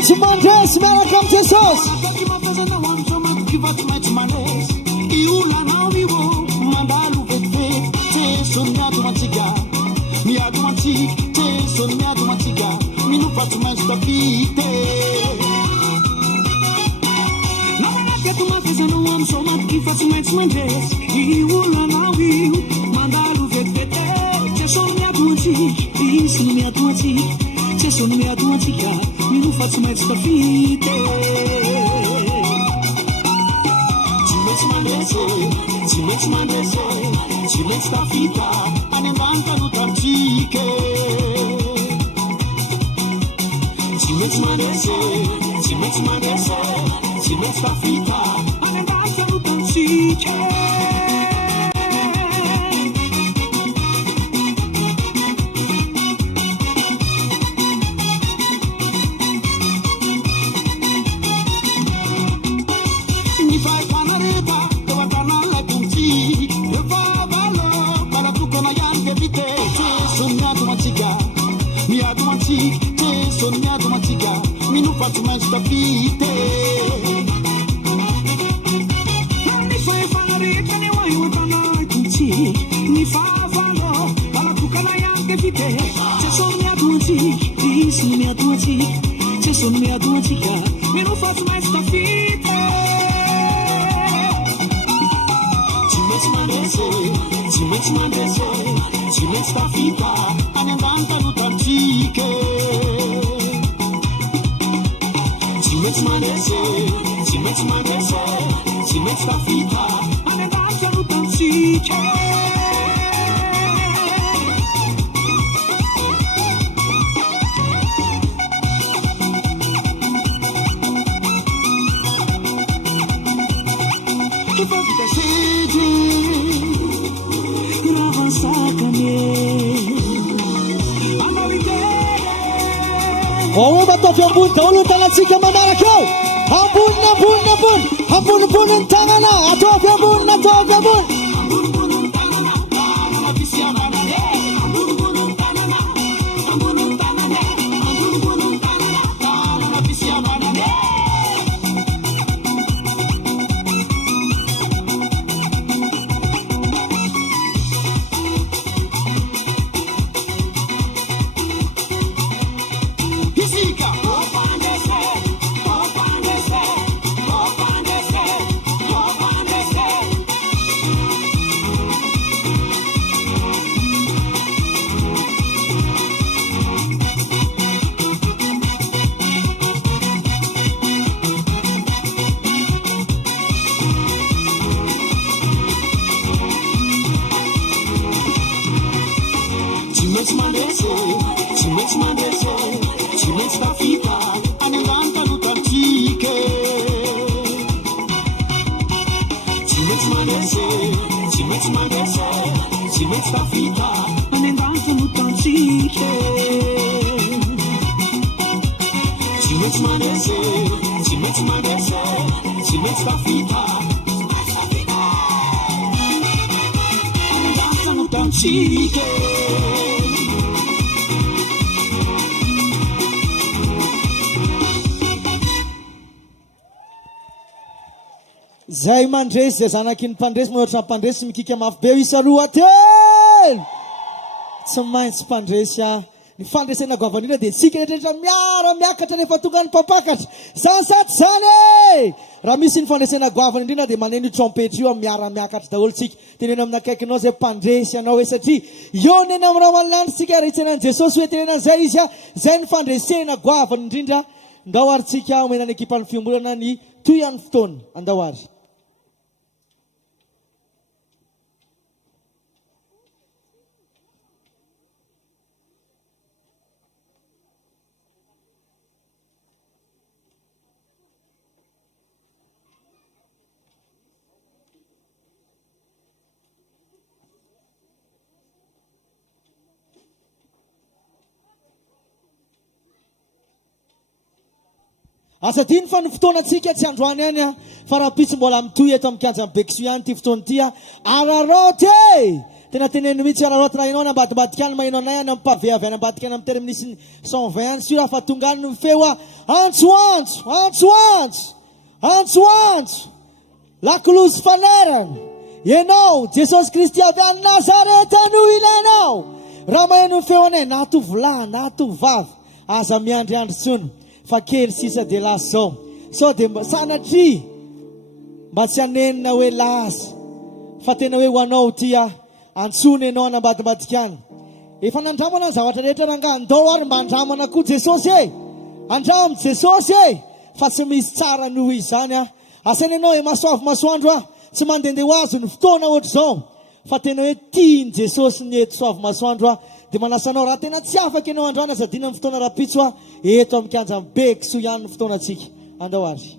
Suman dress, welcome to sauce. Tolo talatsika manaraka eo. Ambony tanana. Ataovy ambony. Zay mandresy zay zanaky ny mpandresy moatra mpandresy mikika mafy be isaroa teny tsy maintsy mpandresy ny fandresena goavanina dia tsika rehetrarehetra miakatra rehefa tonga ny mpampakatra zansaty zany raha misy ny fandresena goavana indrindra dia maneno io trompetra io miakatra daholo tsika tenena amin'ny akaikinao zay mpandresy anao hoe satria io neny amin'ny raha malanitra tsika retsenan'i Jesosy hoe tenena zay izy zay ny fandresena goavana indrindra ndao ary tsika omenany ekipan'ny fiombolana ny toy an'ny fotoana andao ary. Asa din fa ny fotoanatsika tsy androany any a fa raha pitsy mbola mitoy eto amin'ny kianja bekiso ihany ty fotoana ty a araroty e tena teneno mihitsy araroty raha ianao nambadibadika any mahinao anay any ampaveavy any ambadika any amin'ny terminisy 120 any sy raha fa tonga any no feo a antsoantso lakolozy fanerana ianao Jesosy Kristy avy any Nazareta no ilainao raha maheno feo anay na tovolahy na tovavy aza miandryandry tsony fa kely sisa de lasa zao so de sanatria mba tsy anenina hoe lasa fa tena hoe ho anao tia antsony ianao anambadibadika any efa nandramana ny zavatra rehetra ranga andao ary mba andramana koa Jesosy e andramo Jesosy e fa tsy misy tsara noho izany a asaina ianao e Soavimasoandro a tsy mandendeha ho azo ny fotoana ohatry zao fa tena hoe tiany Jesosy ny eto Soavimasoandro a de manasanao raha tena tsy afaka ianao andrana azadina ny fotoana rapitso a eto amin'ny kianja bekiso ihany ny fotoana atsika andao ary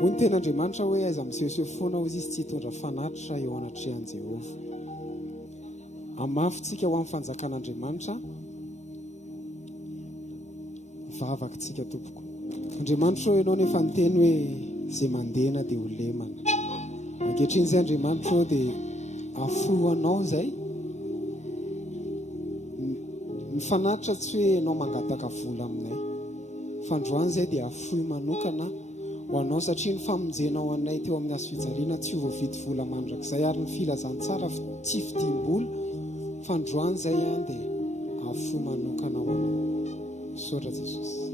Ho ny ten'Andriamanitra hoe aiza misehoseho foana ho izy tsy hitondra fanatitra eo anatrehan'i Jehova. Amafitsika ho amin'ny fanjakan'Andriamanitra, vavakitsika tompoko. Andriamanitra hoe ianao nefa niteny hoe izay mandena dia ho lemana. Ankehitriny izay Andriamanitra hoe dia afohanao izay. Ny fanatitra tsy hoe ianao mangataka vola aminay. Fandroany izay dia afohy manokana ho anao satria ny famonjenao anay teo amin'ny hazo fijaliana tsy ho voavidy vola mandrakizay ary ny filazantsara tsy fidim-bola fandroany izay ihany dia afohy manokana ho anao. Saotra Jesosy.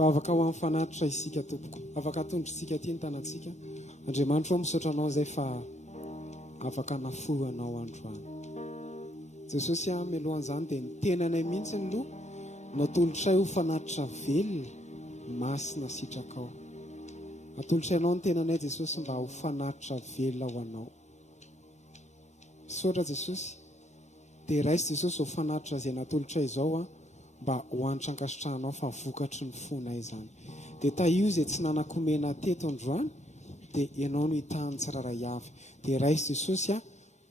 fa afaka ho amfanatitra isika tompoko afaka atondritsika ty ny tanatsika Andriamanitra misaotranao zay fa afaka nafohanao androany Jesosy melohan'izany dia ny tenanay mihitsy ny loha natolotray ho fanatitra velona masina sitrakao atolotrainao ny tenanay Jesosy mba ho fanatitra velona ho anao misaotra Jesosy dia raisy Jesosy ho fanatitra izay natolotray izao mba ho anitra ankasitrahanao fa vokatry ny fonay izany dia taio izay tsy nanakomena teto androany dia ianao no hitahany tsiraray avy dia raisy Jesosy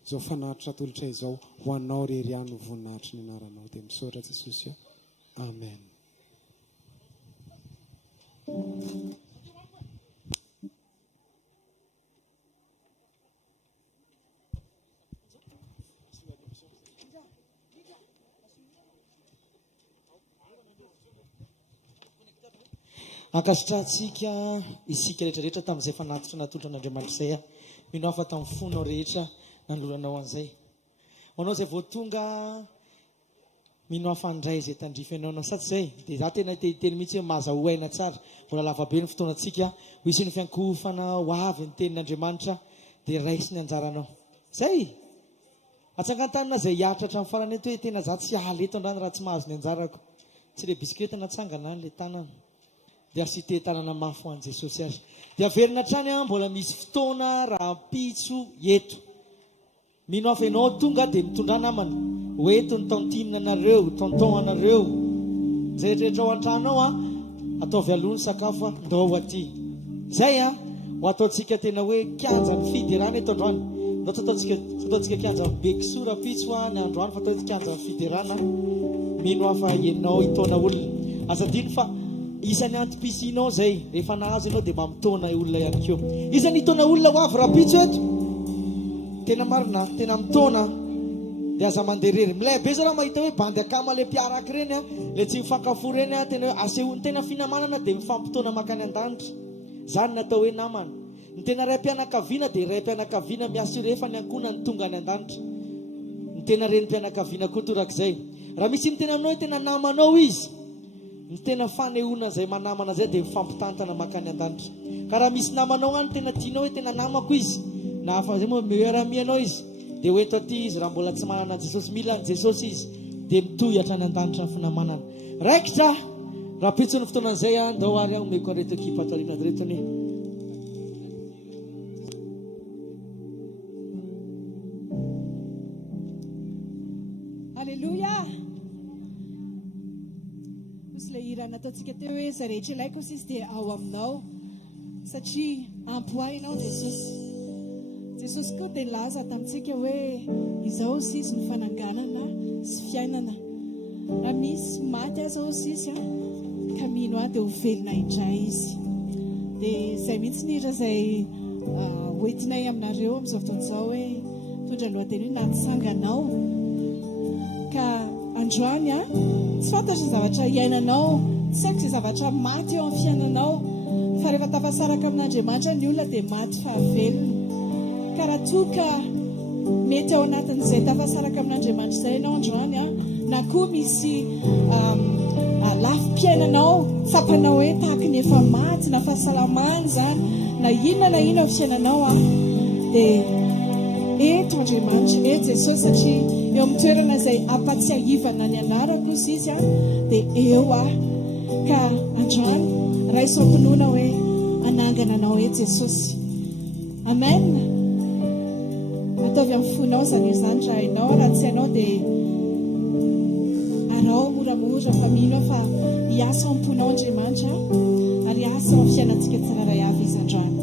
izao fanatitra atolotra izao ho anao rery ihany ho voninahitry ny anaranao dia misaotra Jesosy amen ankasitrahantsika isika rehetrarehetra tamin'izay fanatitra natolotra n'Andriamanitra izay mino afa tamin'ny fonao rehetra nanoloranao an'izay hoanao izay vao tonga mino afa andray izay tandrify ianao sady izay dia za tena teny mihitsy hoe mahazahoaina tsara mbola lavabe ny fotoanantsika ho isin'ny fiankofana ho avy ny tenin'Andriamanitra dia raisy ny anjaranao zay atsangantanina izay hiaritra hatramin'ny farany eto hoe tena za tsy hahala eto andrany raha tsy mahazo ny anjarako tsy ilay bisikileta natsangana ilay tanana dia arsite tanana mafy ho an'i Jesosy azy dia averina trany mbola misy fotoana raha pitso eto mino afa ianao tonga dia mitondra namana hoeto ny tantinina anareo tonton anareo zay rehetra ao an-tranao ataovy alony sakafo ndao aty zay ho ataontsika tena hoe kianja ny fiderana eto androany ataontsika kianja be kisora pitso ny androany fa ataontsika kianja ny fiderana mino afa ianao hitona olona azadiny fa isany antipisinao zay rehefa nahazo ianao dia mba mitona olona ihany keo isany hitona olona ho avy raha pitso eto tena marina tena mitona dia aza manderery milay be zao raha mahita hoe bandy akama le mpiaraka reny le tsy mifankafo reny tena hoe asehony tena finamanana dia mifampitona makany an-danitra zany natao hoe namana ny tena ray mpianakaviana dia ray mpianakaviana miasure fa ny ankona ny tonga any an-danitra ny tena reny mpianakaviana koa torak'izay raha misy ny tena aminao hoe tena namanao izy ny tena fanehoana zay manamana zay dia mifampitantana makany an-danitra ka raha misy namanao any tena tianao hoe tena namako izy na afa zay moa miaramianao izy dia hoeto aty izy raha mbola tsy manana Jesosy mila ny Jesosy izy dia mitohy hatrany an-danitra ny finamanana raikitra raha pitso ny fotoanan'izay ndao ary omeko anreto ekipa atorina diretony Alleluia misy le hira nataontsika teo hoe zay rehetra ilaiko sisy dia ao aminao satria ampoainao Jesosy koa dia laza tamintsika hoe izao sisy ny fananganana sy fiainana raha misy maty azao sisy ka mino dia ho velona indray izy dia zay mihitsy ny hira zay hoentinay aminareo amin'izao fotoan'izao hoe tondra lohateny hoe natsanganao ka androany tsy fantatra ny zavatra iainanao tsy haiko izay zavatra maty eo amin'ny fiainanao fa rehefa tafasaraka amin'Andriamanitra ny olona dia maty fahavelona ka raha toka mety ao anatin'izay tafasaraka amin'Andriamanitra izay ianao androany na koa misy lafim-piainanao tsapanao hoe tahaka ny efa maty na fahasalamana zany na inona ao fiainanao dia eto Andriamanitra eto Jesosy satria eo amin'ny toerana izay ampatsiahivana ny anarako izy dia eo ka androany raisy ampinoana hoe anangana anao eto Jesosy amen ataovy amin'ny fonao zany raha ianao raha tsy hainao dia arao moramora fa mino fa hiasa amponao Andriamanitra ary hiasa amin'ny fiainantsika tsiraray avy izy androany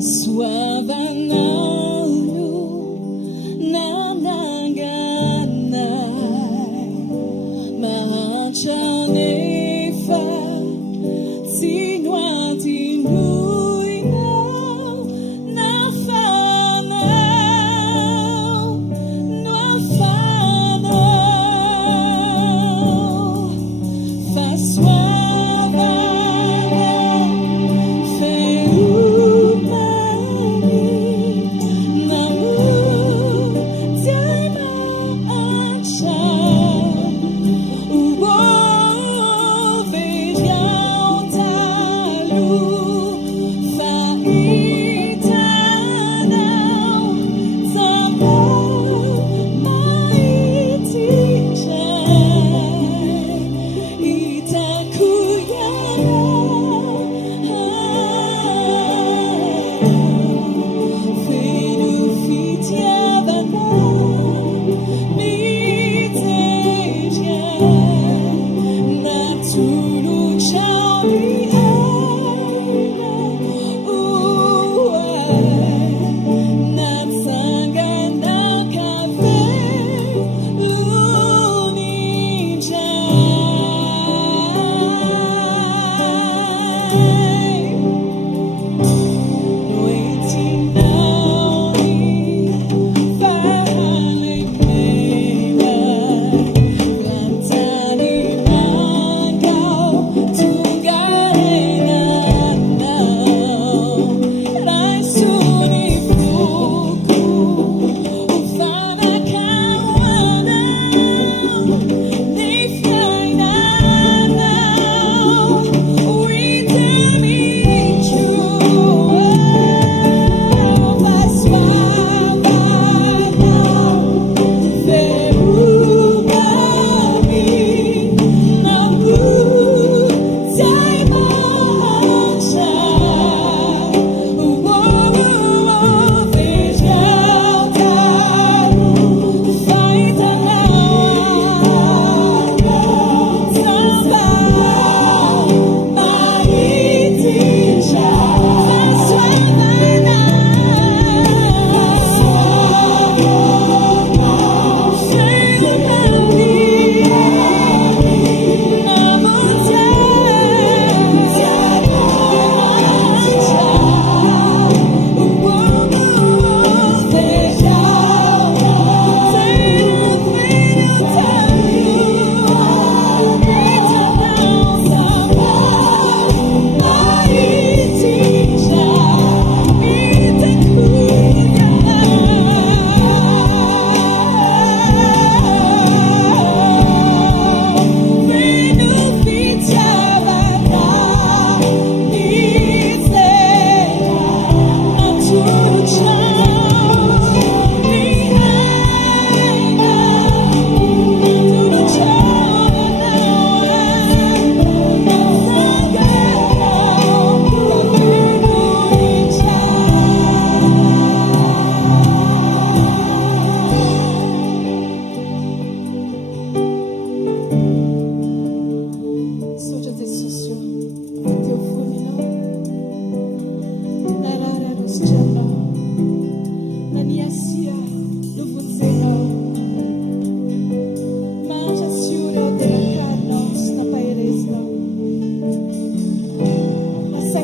Soavimasoandro nanangana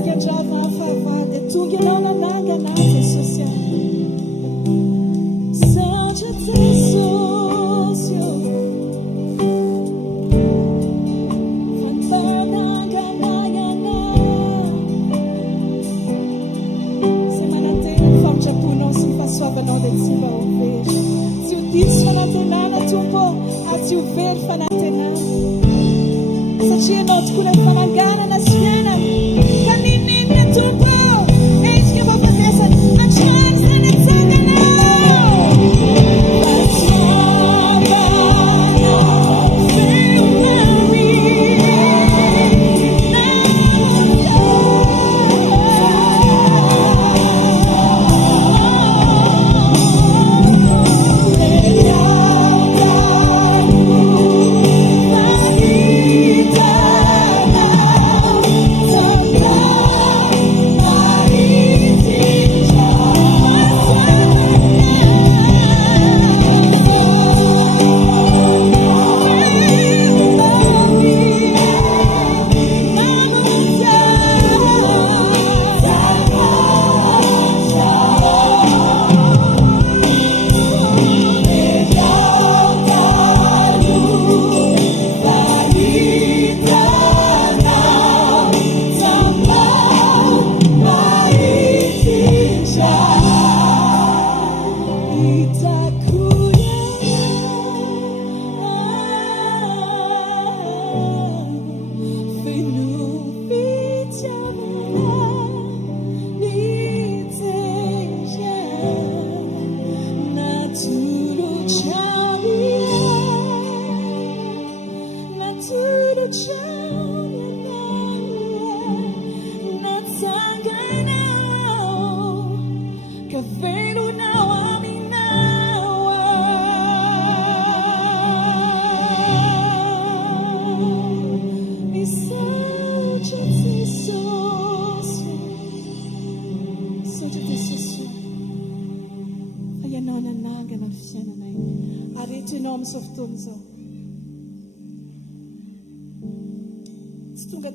Java favada, tu que não na nanga na social. Seja teu sócio. Fantaga na. Semana inteira fam Japão se faz suave não de cima o ver. Se o diz fanatena na tumbo, a se o ver fanatena. Se ci não te cura fanagana na sfiana.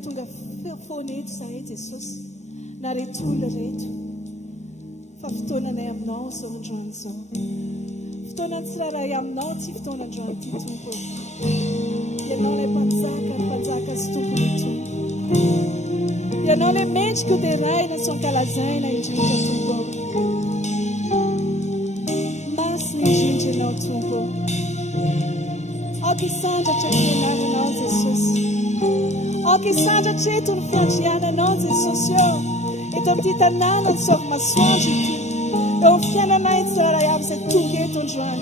Tunga foneto sair Jesus na retula reto faftona na amnão so Johnson ftona tsara amnão ti ftona John ti tupo ya não é panzaka stupo tu ya não é mente que o derai na sua calazaina e de tupo mas nem gente não tupo aqui santa te não Jesus. Che saja ceto un fianciana non si socio e tortita nana insomma suogiti e un fiana mai sarà se tu che ton joan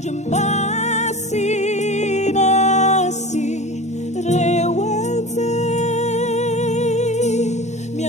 rimasi nasi rewanze mi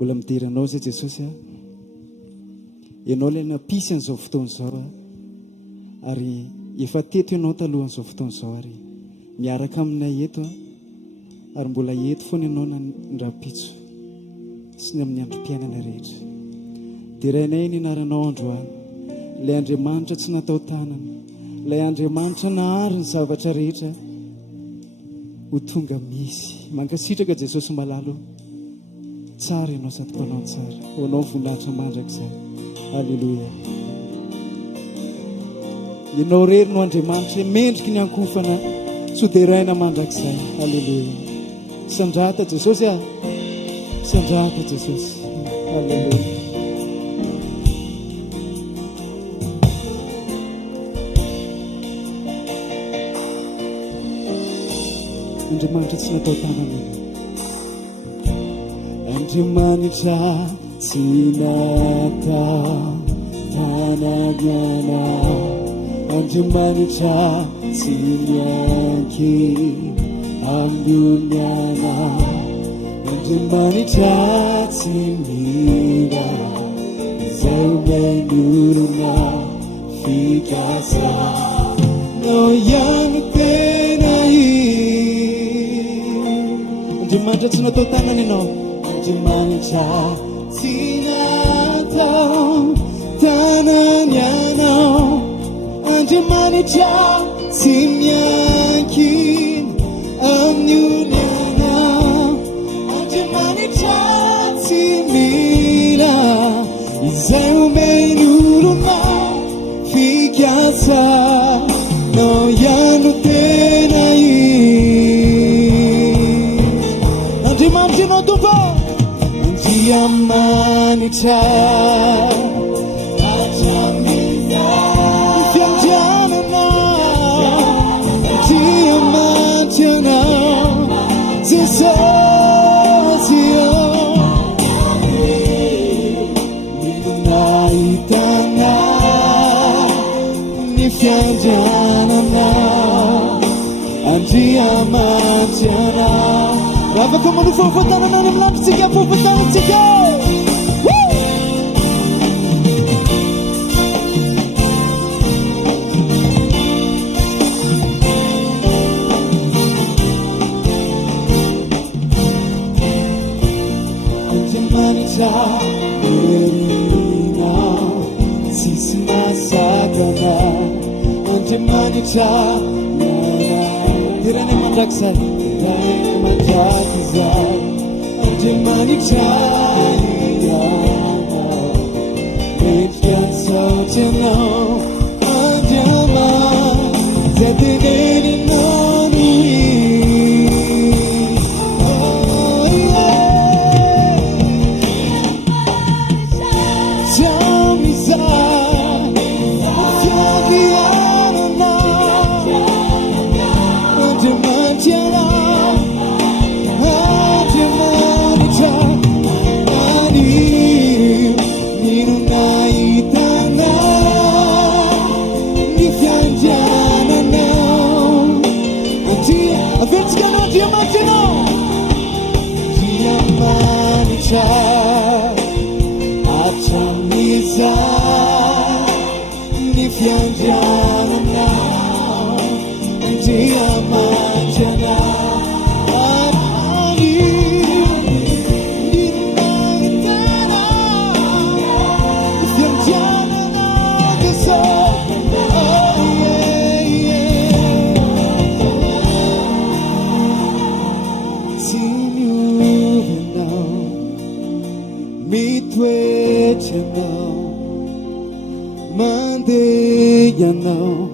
mbola midiranao zay Jesosy a ianao le napisy an'izao fotoan'izao a ary efa teto ianao talohan'izao fotoan'izao ary miaraka aminay eto a ary mbola eto foana ianao nandra-pitso sy ny amin'ny androm-piainana rehetra dia rainay ny anaranao androany ilay Andriamanitra tsy natao tanana ilay Andriamanitra nahary ny zavatra rehetra ho tonga misy mankasitraka Jesosy malalo tsara ianao sady mpanao tsara ho anao voninahitra mandrakizay alleluia ianao rery no Andriamanitra mendriky ny ankofana soderaina mandrakizay alleluia sandrata Jesosy a sandrata Jesosy alleluia Andriamanitra tsy natao tanana Andriamanitra tsy natao tanana Andriamanitra tsy mianky amboniana Andriamanitra tsy mira izay manolona fikasa no ihany tena Andriamanitra tsy natao tanana ianao Andriamanitra tsy natao tanana ianao Andriamanitra tsy mianky amin'ny olona Andriamanitra tsy mila izay omeny olona fikasa no ihany tena Andriamanitra ianao tompo Andriamanitra Afaka manohy fahafantarana any amin'ny lanitsika fahafantarantsika Andriamanitra erinao sisy masakana Andriamanitra Dirane mandrakizay Dirane mandrakizay Andriamanitra ianao Mendrika nisaotra ianao Andriamanitra zay teneninao no Achamisa ni fianjana now Dia majana Ani Ninaitana Fianjana na Kesa Oh yeah Sinuve now Mitweche now Mandeya now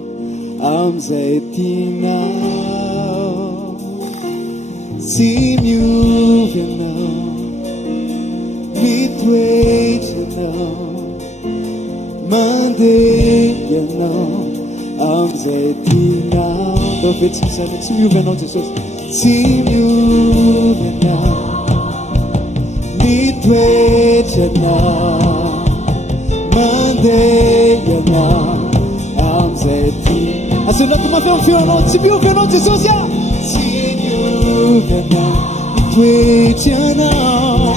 Amzetina Sinuve now Mitweche now Mandeya now Amzetina Don't get too sad, Sinuve now Jesus Sinuve now Mitweche now Mandeya now Amzetina Assim não toma fé não se viu não Jesus já Sinuve now Mitweche now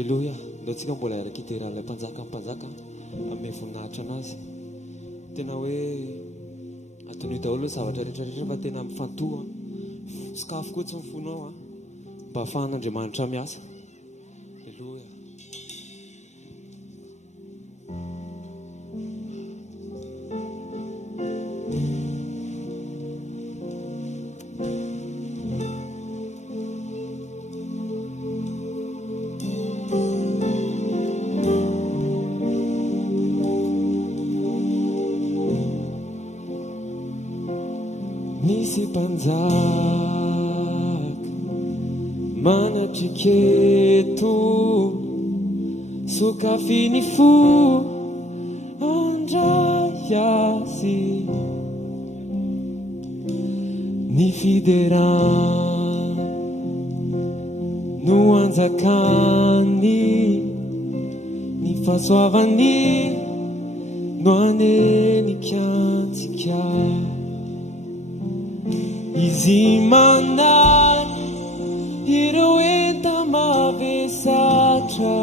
Alleluia, ndao tsika mbola araka iteran'ilay mpanjaka amin'ny voninahitra anazy. Tena hoe atonio daholo hoe zavatra rehetrarehetra fa tena mifantoha. Sakafo koa tsy mifonao mba ahafahan'Andriamanitra miasa. Alleluia. Nisy mpanjaka manatriketo sokafiny fo andray azy ny fiderana no anjakany ny fahasoavany no anenikantsika. Izy mandany ireo enta mavesatra,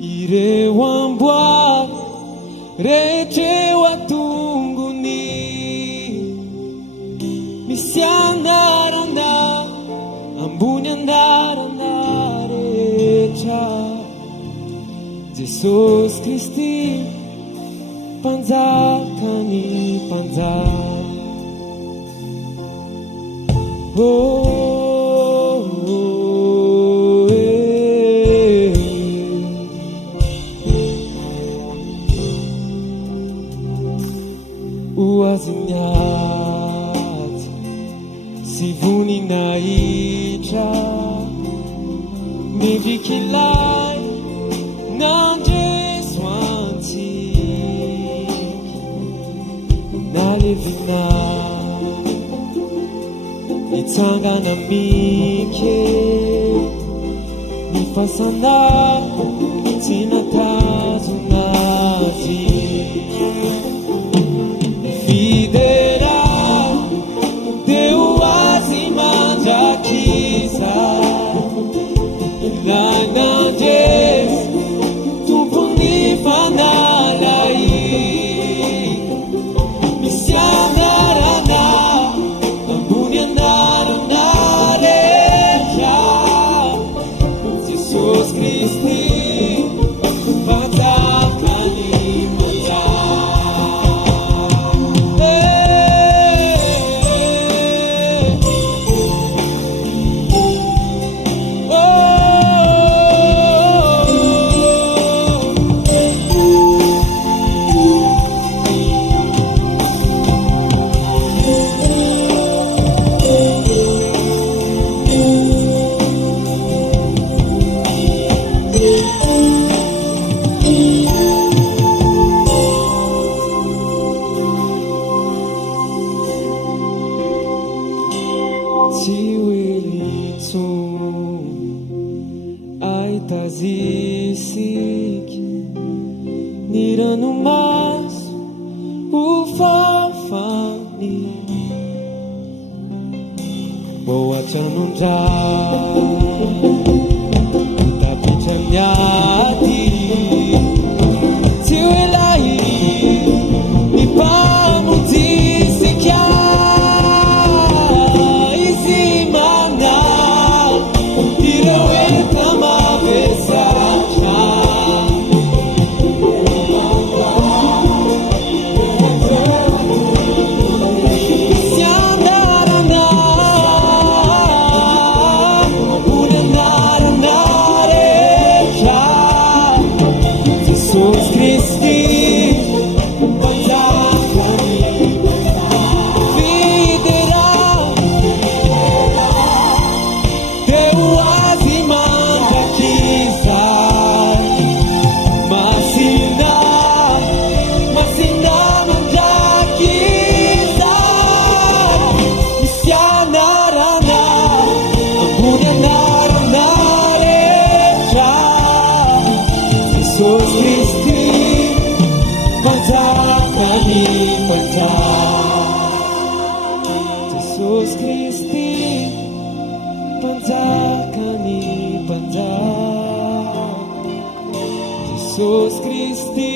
ireo amboary rehetreo atongony, misy andarana ambony andarana rehetra. Jesosy Kristy mpanjakany mpanjaka. Oh, oh, eh. Uaziniati sivuni naitra mivikilai na Jesu antik nalevina nitsangana mike nifasana tinatazonazy fidera deu azi mandrakiza ilana Jesu tumponi fanalai misianarana ambuni anarana reja Jesus Christi mpanjakani tazisika ny ranomaso ho fafany mbô atranondra tapitra miady tsy ho elay ny mpamonjisika izy mana ireo enta mavesatra sy andarana unenarana rehetra Jesus Kristy Jesus Kristy panjakany panjaka Jesus Kristy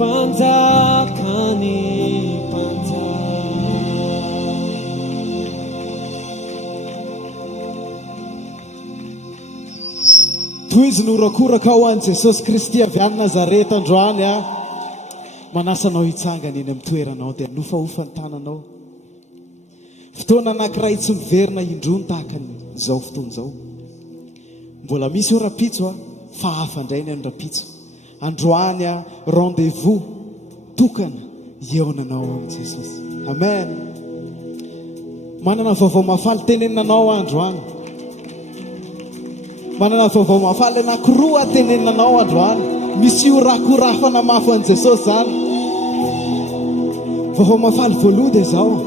panjakany panjaka toy izy norakoraka ho an'i Jesosy Kristy avy any Nazareta androany a manasanao hitsangana eny amin'ny toeranao dia nofaofany tananao fotoana anankiray tsy miverina indrony tahaka izao fotoana izao mbola misy eo rapitso a fa hafandray ny any rapitso androany a rendez-vous tokana eonanao amin'i Jesosy amen manana vaovao mafaly teneninanao androany manana vaovao mafaly anankiroa teneninanao androany misy io rakorafana mafy an'i Jesosy zany vaovao mafaly voaloha dia zao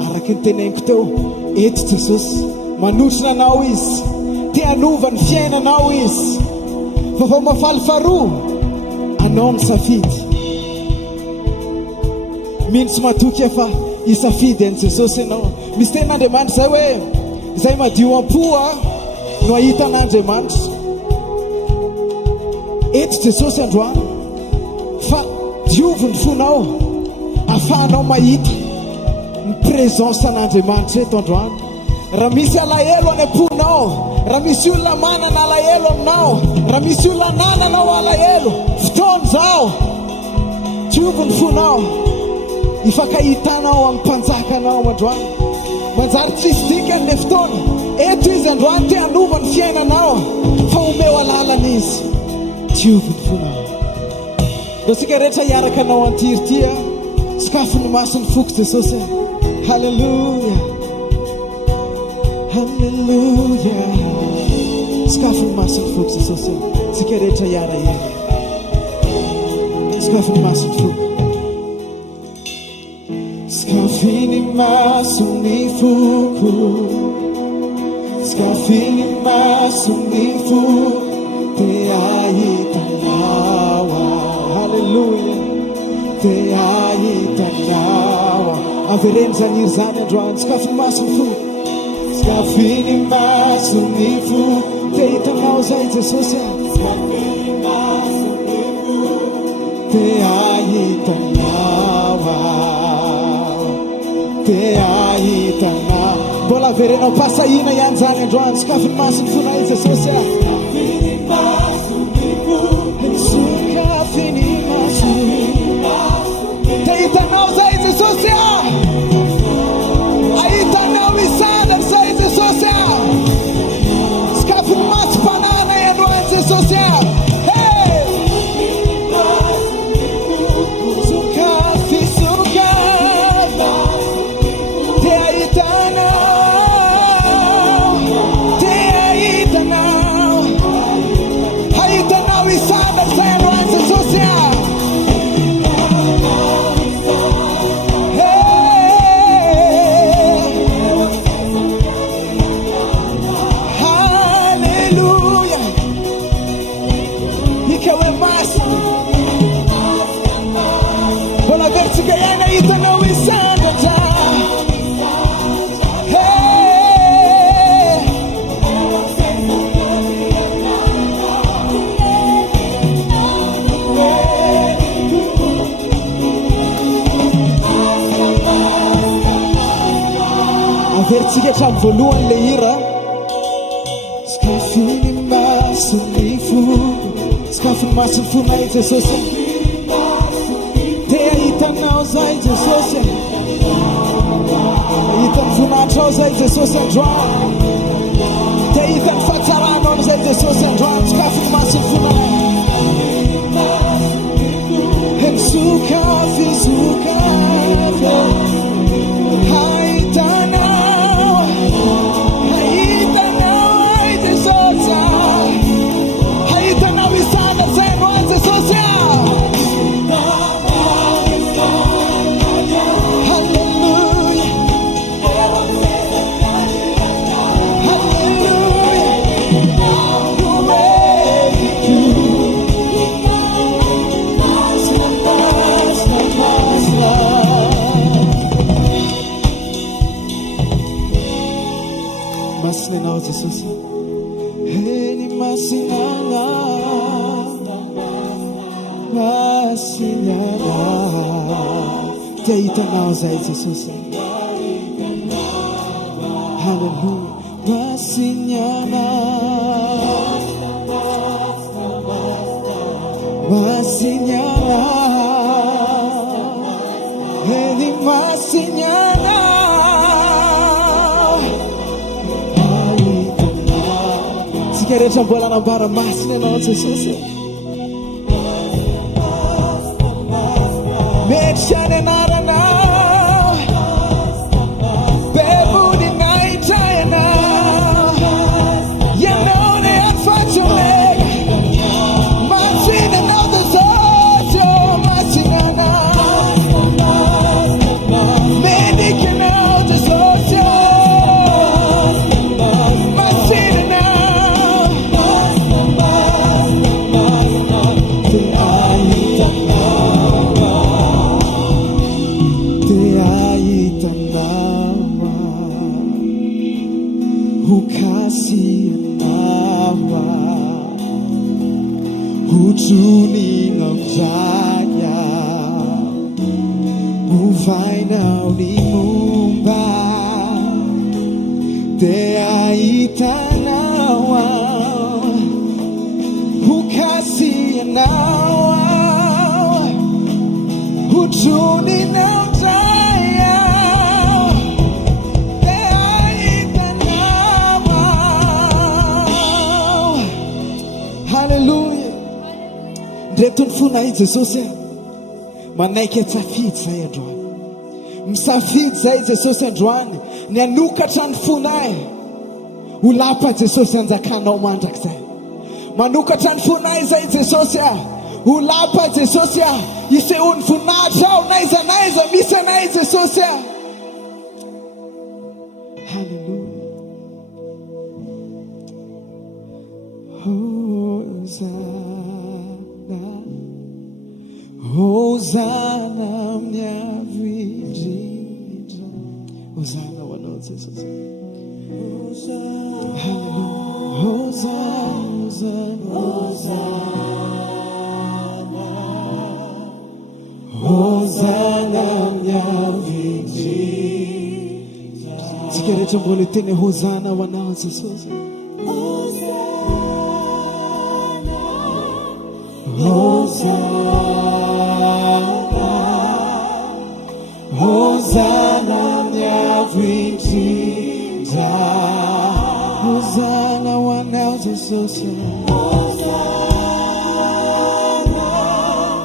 araky ny teneniko teo eto Jesosy manotrina anao izy te hanova ny fiainanao izy vaovao mafaly faharoa anao ny safidy mino tsy matoky efa isafidy an'i Jesosy ianao misy ten'Andriamanitra zay hoe izay madio am-po no ahitan'Andriamanitra eto Jesosy androany fa diovy ny fonao ahafahanao mahita ny présence an'Andriamanitra eto androany raha misy alahelo any am-ponao raha misy olona manana alahelo aminao raha misy olona nananao alahelo fotoana zao diovy ny fonao ifakahitanao amin'ny mpanjakanao androany manjary tsisy dikan'le fotoana eto izy androany te hanova ny fiainanao fa omeo alalana izy diovy ny fonao rosika rehetra hiaraka anao antiry a sakafo ny maso ny foko Jesosy halleluja halleluja sakafo ny maso ny foko Jesosy sika rehetra hiara sakafo ny maso ny foko skafiny masony foko skafiny masony foko te ahitanawa haleluya te ahitanawa avereny zaniry zany androany skafiny masony foko skafiny masony foko te hitanao zay Jesosy skafiny masony foko te ahitanawa te ahitana mbola averenao pasahina ihany zany androany sakafony masony fonay Jesosy sakafiny masony te hitanao zay Jesosy ahitanao misandary zay Jesosy sakafony masom-panana androany Jesosy te ahitanao Bola vertiga yana itana wisandata. Avertsika hatramin'ny voalohany le hira. Sakafony masony fo, sakafony masony fonay Jesosy. Te ahitanao zay Jesosy, ahitan'ny voninahitranao zay Jesosy androany. Te ahitan'ny fahatsaranao zay Jesosy androany, sakafony masony fonay. Sukafy, sukafy, hahitanao, hahitanao ay Jesosy, hahitanao isana zay no ay Jesosy. Hallelujah, Masinao Jesosy, Heli masinana, masinana. Te hitanao zay Jesosy. Hallelujah, masinana, masinana, Heli masinana. Rehetra mbola anambara masina ianao Jesosy. Mety any anarana, bebodinahitra ianao, ianao ny afatsonega, masina anao Jesosy, masinana, menika anao Jesosy, masinana. Hujuni namjanya, uvainao ni mumba, te aitanawa, hukasianawa, hujuni namjanya, te aitanawa. Hallelujah. Ndretony fonay Jesosy, manaiky atsafidy zay androany, misafidy zay Jesosy androany, ny anokatra ny fonay ho lapa Jesosy anjakanao mandrakizay. Manokatra ny fonay zay Jesosy ho lapa Jesosy isehony voninahitra ao naiza naiza misy anay Jesosy. Hallelujah. Hosanna, minha vida. Hosanna, o anão de Jesus. Hallelujah. Hosanna, Hosanna, minha vida. Se querer te boletim, Hosanna, o anão de Jesus. Hosanna, Hosanna, minha vida. Hosanna, o anel de Jesus. Hosanna,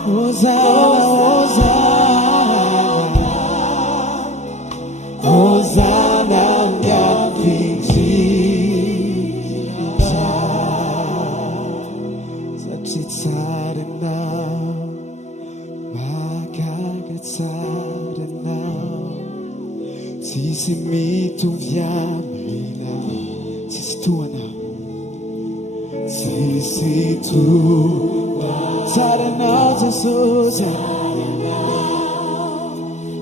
Hosanna, Hosanna, minha vida. Se me tu viamina, se tu ana, se tu Saranao Jesus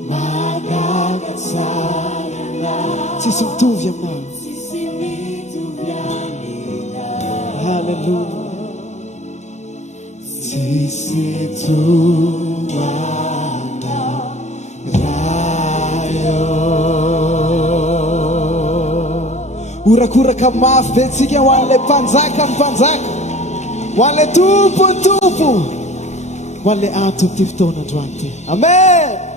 Magaga saranao Sisi mitovy aminao Hallelujah Sisi tuanao rayo Urakuraka mafy be tsika ho an'ilay mpanjaka ny mpanjaka ho an'ilay tompo ho an'ilay ato ty fotoana androany ty. Amen.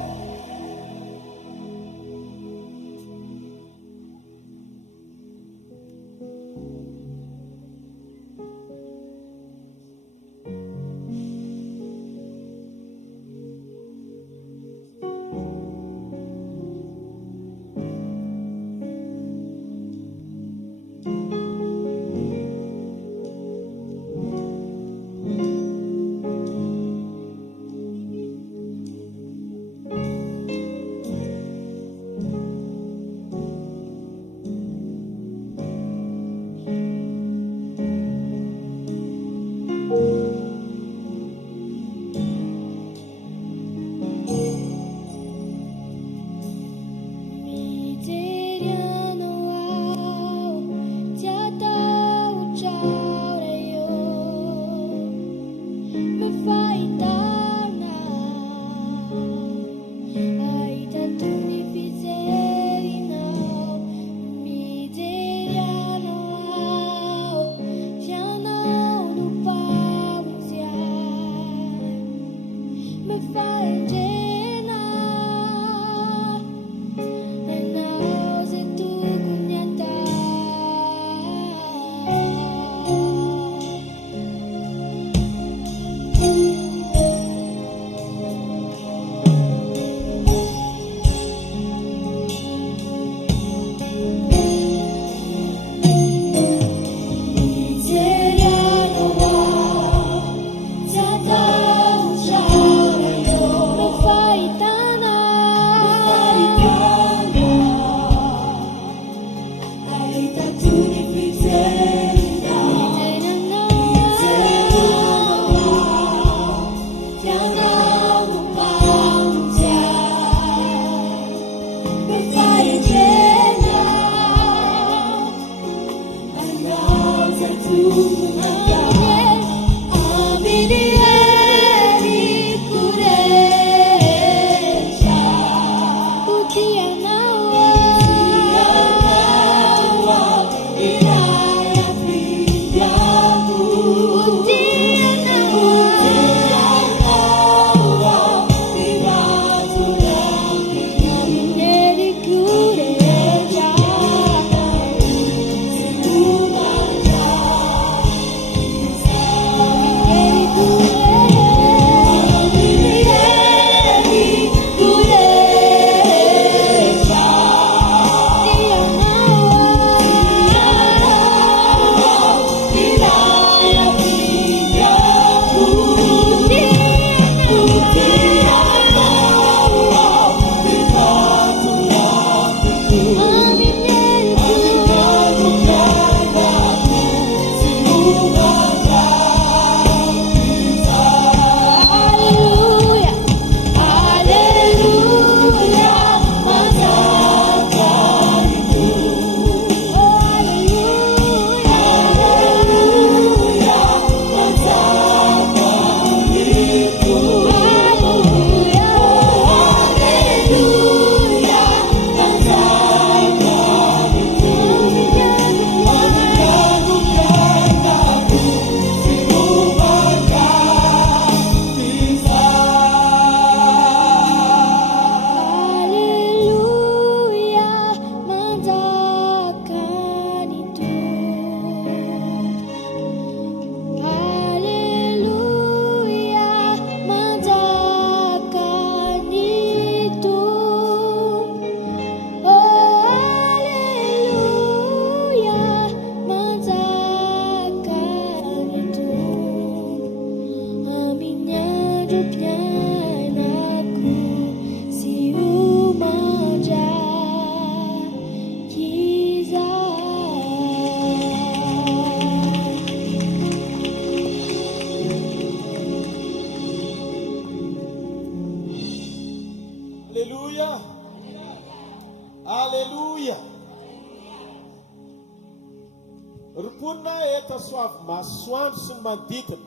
Soavimasoandro sy ny manodidina.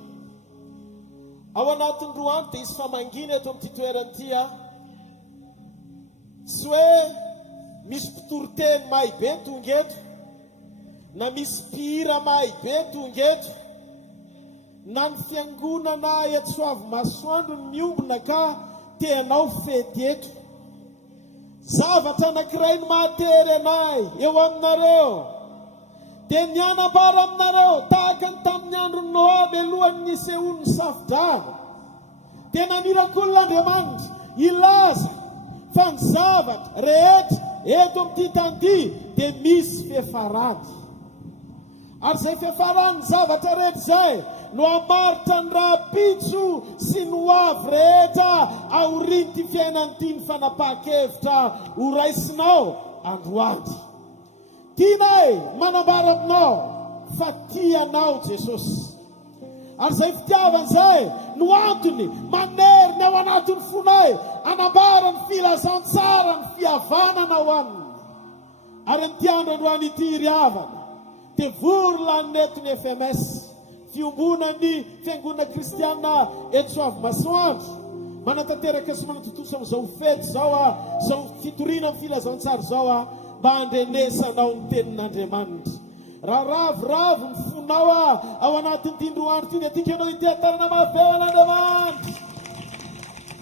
Ao anatin'ny roa andro dia isy famangina eto amin'ity toerana ity tsy hoe misy mpitoroteny mahibe tonga eto, na misy mpihira mahibe tonga eto, na ny fiangonana eto Soavimasoandro ny miombona ka tenao fety eto. Zavatra anankiray no mahatery anay eo aminareo, dia ny anambara aminareo tahaka ny tamin'ny andro ny Noa alohan'ny nisehoan'ny safidrano. Tena mirakolon'Andriamanitra ilaza fa ny zavatra rehetra eto amin'ity tany dia misy fiafarany. Ary izay fiafarany zavatra rehetra izay no hamaritra ny rahampitso sy ny hoavy rehetra aorian'ity fiainan'ity ny fanapahan-kevitra ho raisinao androany. Tianay manambara aminao fa tianao Jesosy. Ary izay fitiavana izay no antony manery ny ao anatin'ny fonay anambara ny filazantsara ny fihavanana ho aminy. Ary ny tiandro androany ity ry havana dia vory lanetiny FMS fiombonany fiangonana kristiana eto Soavimasoandro manatanteraka sy manatotosa amin'izao fety zao fitoriana amin'ny filazantsara zao mba handrenesanao ny tenin'Andriamanitra. Raha ravoravo ny fonao ao anatin'ny tindroandro ity dia tikanao ity atarana maveo an'Andriamanitra.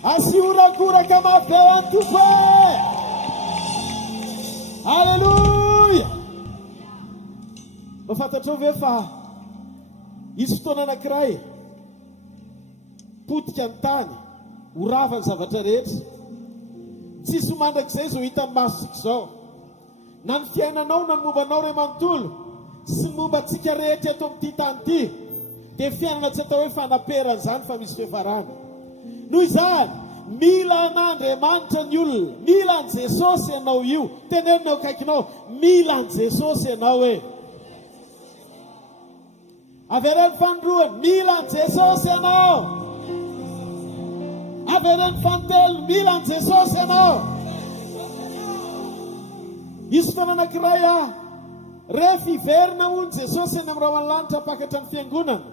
Asiorakoraka maveo any tompo e! Halleluja! Mafantatrao ve fa isy fotoana anankiray potika ny tany ho rava ny zavatra rehetra. Tsisy homandrak'izay zao hitan'ny masosika izao, na ny fiainanao na ny mombanao ray manontolo sy ny momba antsika rehetra eto amin'ity tany ity dia fiainana tsy atao hoe fanaperan'izany fa misy fiafarana. Noho izany mila an'Andriamanitra ny olona, mila an' Jesosy ianao io. Teneninao akaikinao, mila an' Jesosy ianao e. Averen'ny fanoroany, mila an' Jesosy ianao. Averen'ny fantelo, mila an' Jesosy ianao. Isy fotoana anankiray rehefa iverina hono Jesosy eny amin'ny rahona lanitra pakatra ny fiangonana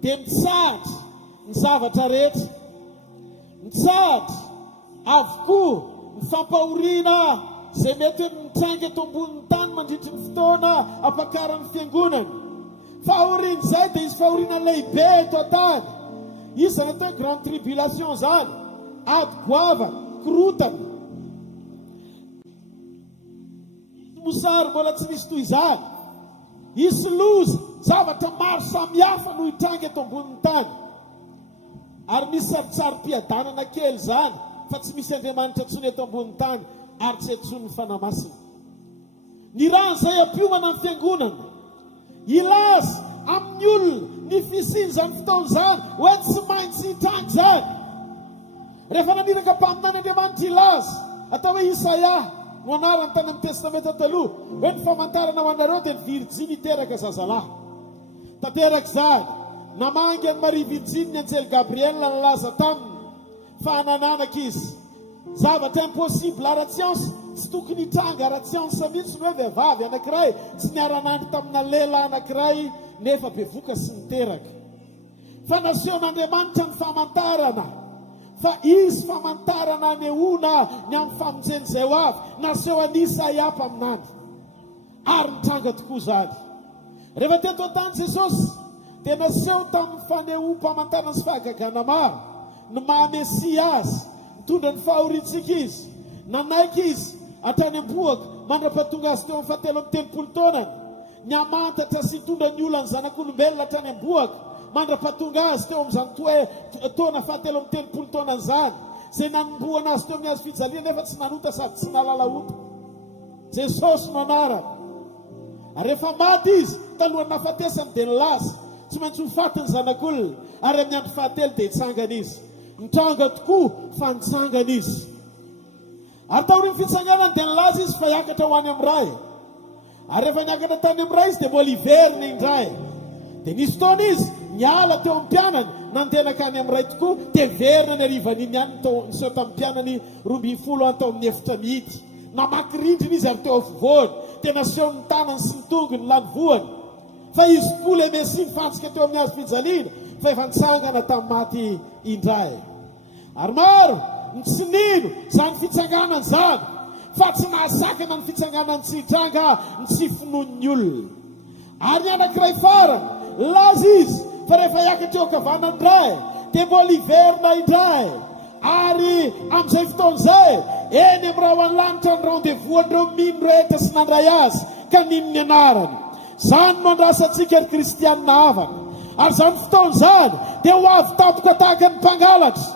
dia mitsahatra ny zavatra rehetra, mitsahatra avokoa ny fampahoriana izay mety hoe mitranga eto ambonin'ny tany mandritry ny fotoana apakaran'ny fiangonana. Fahoriana izay dia izy fahoriana lehibe eto an-tany. Izy zany atao hoe grande tribulation zany, ady goavana, korotana. Mosary mbola tsy misy toy izany. Isy loza, zavatra maro samihafa no hitranga eto ambonin'ny tany. Ary misy saritsarim-piadanana kely zany, fa tsy misy Andriamanitra tsony eto ambonin'ny tany ary tsy antsony ny fanamasina. Ny raha izay ampiomana amin'ny fiangonana ilaza amin'ny olona ny fisiany izany fotoana izany hoe tsy maintsy hitranga izany. Rehefa namiraka mpaminany Andriamanitra ilaza atao hoe Isaia no anarany tany amin'ny testamenta taloha hoe ny famantarana ho anareo dia ny virjiny teraka zazalahy. Tanteraka izany namangy any Maria Virjiny ny anjely Gabriel nalaza taminy fa hanananaka izy. Zavatra impossible ara-tsiansy tsy tokony hitranga ara-tsiansy mihitsy hoe vehivavy anankiray tsy niara-nandry tamina lehilahy anankiray nefa bevoka sy niteraka. Fa nasehon'Andriamanitra ny famantarana, fa izy famantarana anehoana ny amin'ny famonjeny izay ho avy. Naseho an'i Isaia mpaminany ary nitranga tokoa izany. Rehefa teto an-tany Jesosy dia naseho tamin'ny fanehoam-pamantarana sy fahagagana maro ny maha-Mesia azy, mitondra ny fahoriantsika izy. Nanaiky izy hatrany am-boaka mandra-pahatonga azy teo amin'ny fahatelo amby telopolo taonany. Ny hamantatra sy hitondra ny olana zanak'olombelona hatrany am-boaka mandra-pahatonga azy teo amin'izany taona fahatelo amby telopolo taonany izany, izay nanomboana azy teo amin'ny hazo fijaliana nefa tsy nanota sady tsy nalala ota. Jesosy no anarany. Ary rehefa maty izy talohany nahafatesany dia nilaza tsy maintsy ho faty ny zanak'olona, ary amin'ny andro fahatelo dia hitsangana izy. Nitranga tokoa fa nitsangana izy. Ary taorian'ny fitsanganany dia nilaza izy fa hiakatra ho any amin'ny ray. Ary rehefa niakatra tany amin'ny ray izy dia mbola hiverina indray. Dia nisy fotoana izy niala teo amin'ny mpianany, nandeha kany amin'ny ray tokoa dia verina ny arivan'iny ihany niseho tamin'ny mpianany 12 any tao amin'ny efitra mihidy. Namaky rindrina izy ary teo afovoany dia naseho ny tanany sy ny tongony lany voany. fa izy koa le Mesia mifantsika teo amin'ny hazo fijaliana fa efa nitsangana tamin'ny maty indray. Ary maro ny tsy nino zany fitsanganana zany, fa tsy nahasakana ny fitsanganana tsy hitranga ny tsy finoan'ny olona. Ary ny anankiray farany laza izy fa rehefa hiaka teo kavanana indray dia mbola hiverina indray. Ary amin'izay fotoan'izay eny amin'ny rahoan'ny lanitra ny rendez-vous andreo mino rehetra sy nandray azy ka nino ny anarany. Zany no andrasantsika ny kristianina havana. Ary zany fotoan'izany dia ho avy tampoka tahaka ny mpangalatra.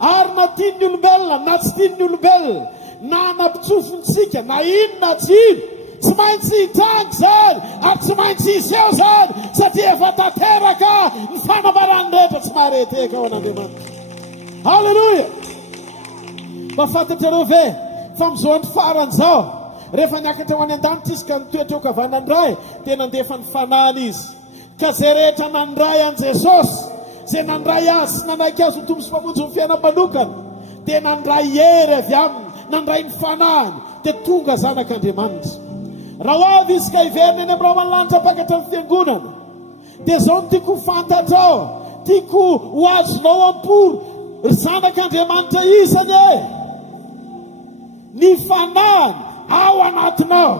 Ary na tian'ny olombelona na tsy tian'ny olombelona, na nampitsofontsika na inona tsy ino, tsy maintsy hitrangy zany ary tsy maintsy hiseho zany satria efa tanteraka ny fanambarany rehetra tsy mahareteka ao an'Andriamanitra. Halleluja! Mba fantatrareo ve fa amin'izao andro farany zao rehefa niakatra ho any an-danitra izy ka nitoetra eo kavanana indray dia nandefa ny fanahany izy. Ka zay rehetra nandray an Jesosy, zay nandray azy sy nanaiky azy ho tombo sy mpamonjy ny fiainany manokana, dia nandray hery avy aminy, nandray ny fanahany, dia tonga zanak'Andriamanitra. Raha avy izy ka hiverina eny amin'ny rahoan'ny lanitra pakatra ny fiangonana, dia zao no tiako ho fantatrao, tiako ho azonao am-poro ry zanak'Andriamanitra isany e. Ny fanahany ao anatinao,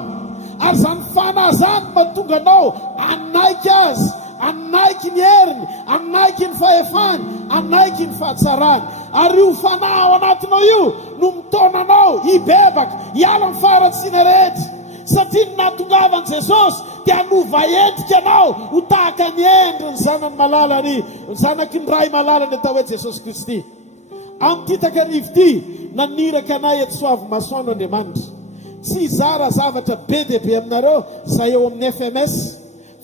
ary zany fanahy zany mahatonga anao anaiky azy, anaiky ny heriny, anaiky ny fahefany, anaiky ny fahatsarany. Ary io fanahy ao anatinao io no mitonanao hibebaka hiala ny faratsiana rehetra, satria ny nahatongavan Jesosy dia hanova endrika anao ho tahaka ny endriny ny zanany malalany, ny zanaky ny ray malalany atao hoe Jesosy Kristy. Amin'ity takarivo ity naniraka anay eto Soavimasoandro Andriamanitra. Tsy hizara zavatra be dia be aminareo izay eo amin'ny FMS,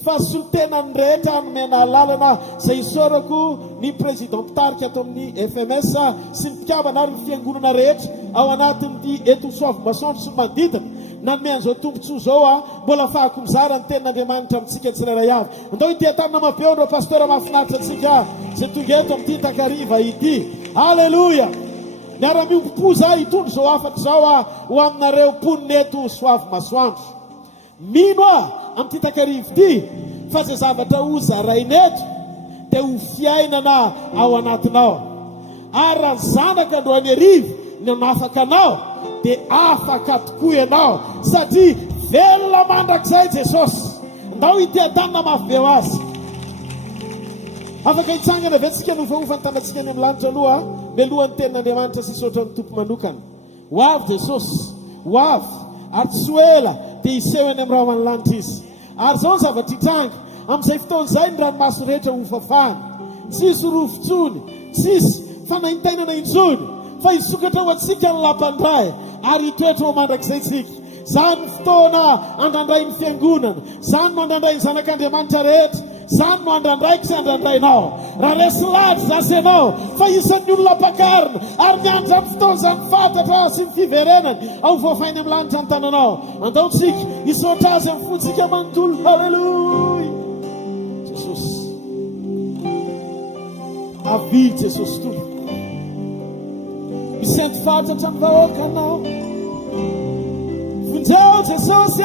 fa soltenany rehetra nomena lalana izay isorako ny président mpitarika ato amin'ny FMS sy ny mpikabana ary ny fiangonana rehetra ao anatin'ity eto Soavimasoandro sy manodidina. Nanome an'izao tombotsoa zao mbola afahako mizara ny tenin'Andriamanitra amintsika tsirairay avy. Andao ity tanana mafy eo andreo pastora mahafinaritra antsika izay tonga eto amin'ity takariva ity. Halleluja! Miara-miompo za hitondro zao afatra zao ho aminareo ponina eto Soavimasoandro. Mino amin'ity takarivo ity fa zay zavatra ho zaraina eto dia ho fiainana ao anatinao. Ary raha zanaka androany arivo no nafaka anao dia afaka tokoa ianao satria velona mandrakizay Jesosy. Ndao ity an-tanana mafy be ho azy. Afaka hitsangana avetsika no vahofa ny tanantsika any amin'ny lanitra aloha mialohan'ny tenin'Andriamanitra sy isotra ny tompo manokana. Ho avy Jesosy, ho avy ary tsy ho ela dia hiseho eny amin'ny rahoan'ny lanitra izy. Ary zao ny zavatra hitranga amin'izay fotoan'izay ny ranomaso rehetra ho fafana, tsisy rofontsony, tsisy fanahintainana intsony, fa hisokatra ho antsika ny lampandray ary hitoetra ho mandrakizay tsika. Zany fotoana andandray ny fiangonana, zany no andandray ny zanak'Andriamanitra rehetra, zany no andandraiky sy andrandrainao. Raha resy lady zasy ianao fa isan'ny olona mpakarina ary miandra ny fotoana zany fantatra sy ny fiverenany ao voafainy amin'ny lanitra ny tananao. Andaontsika hisotra azy amin'ny fontsika manontolo. Halleluja! Jesosy avily Jesosy tompo misenty fantatra ny vahoaka anao. Vonjeo Jesosy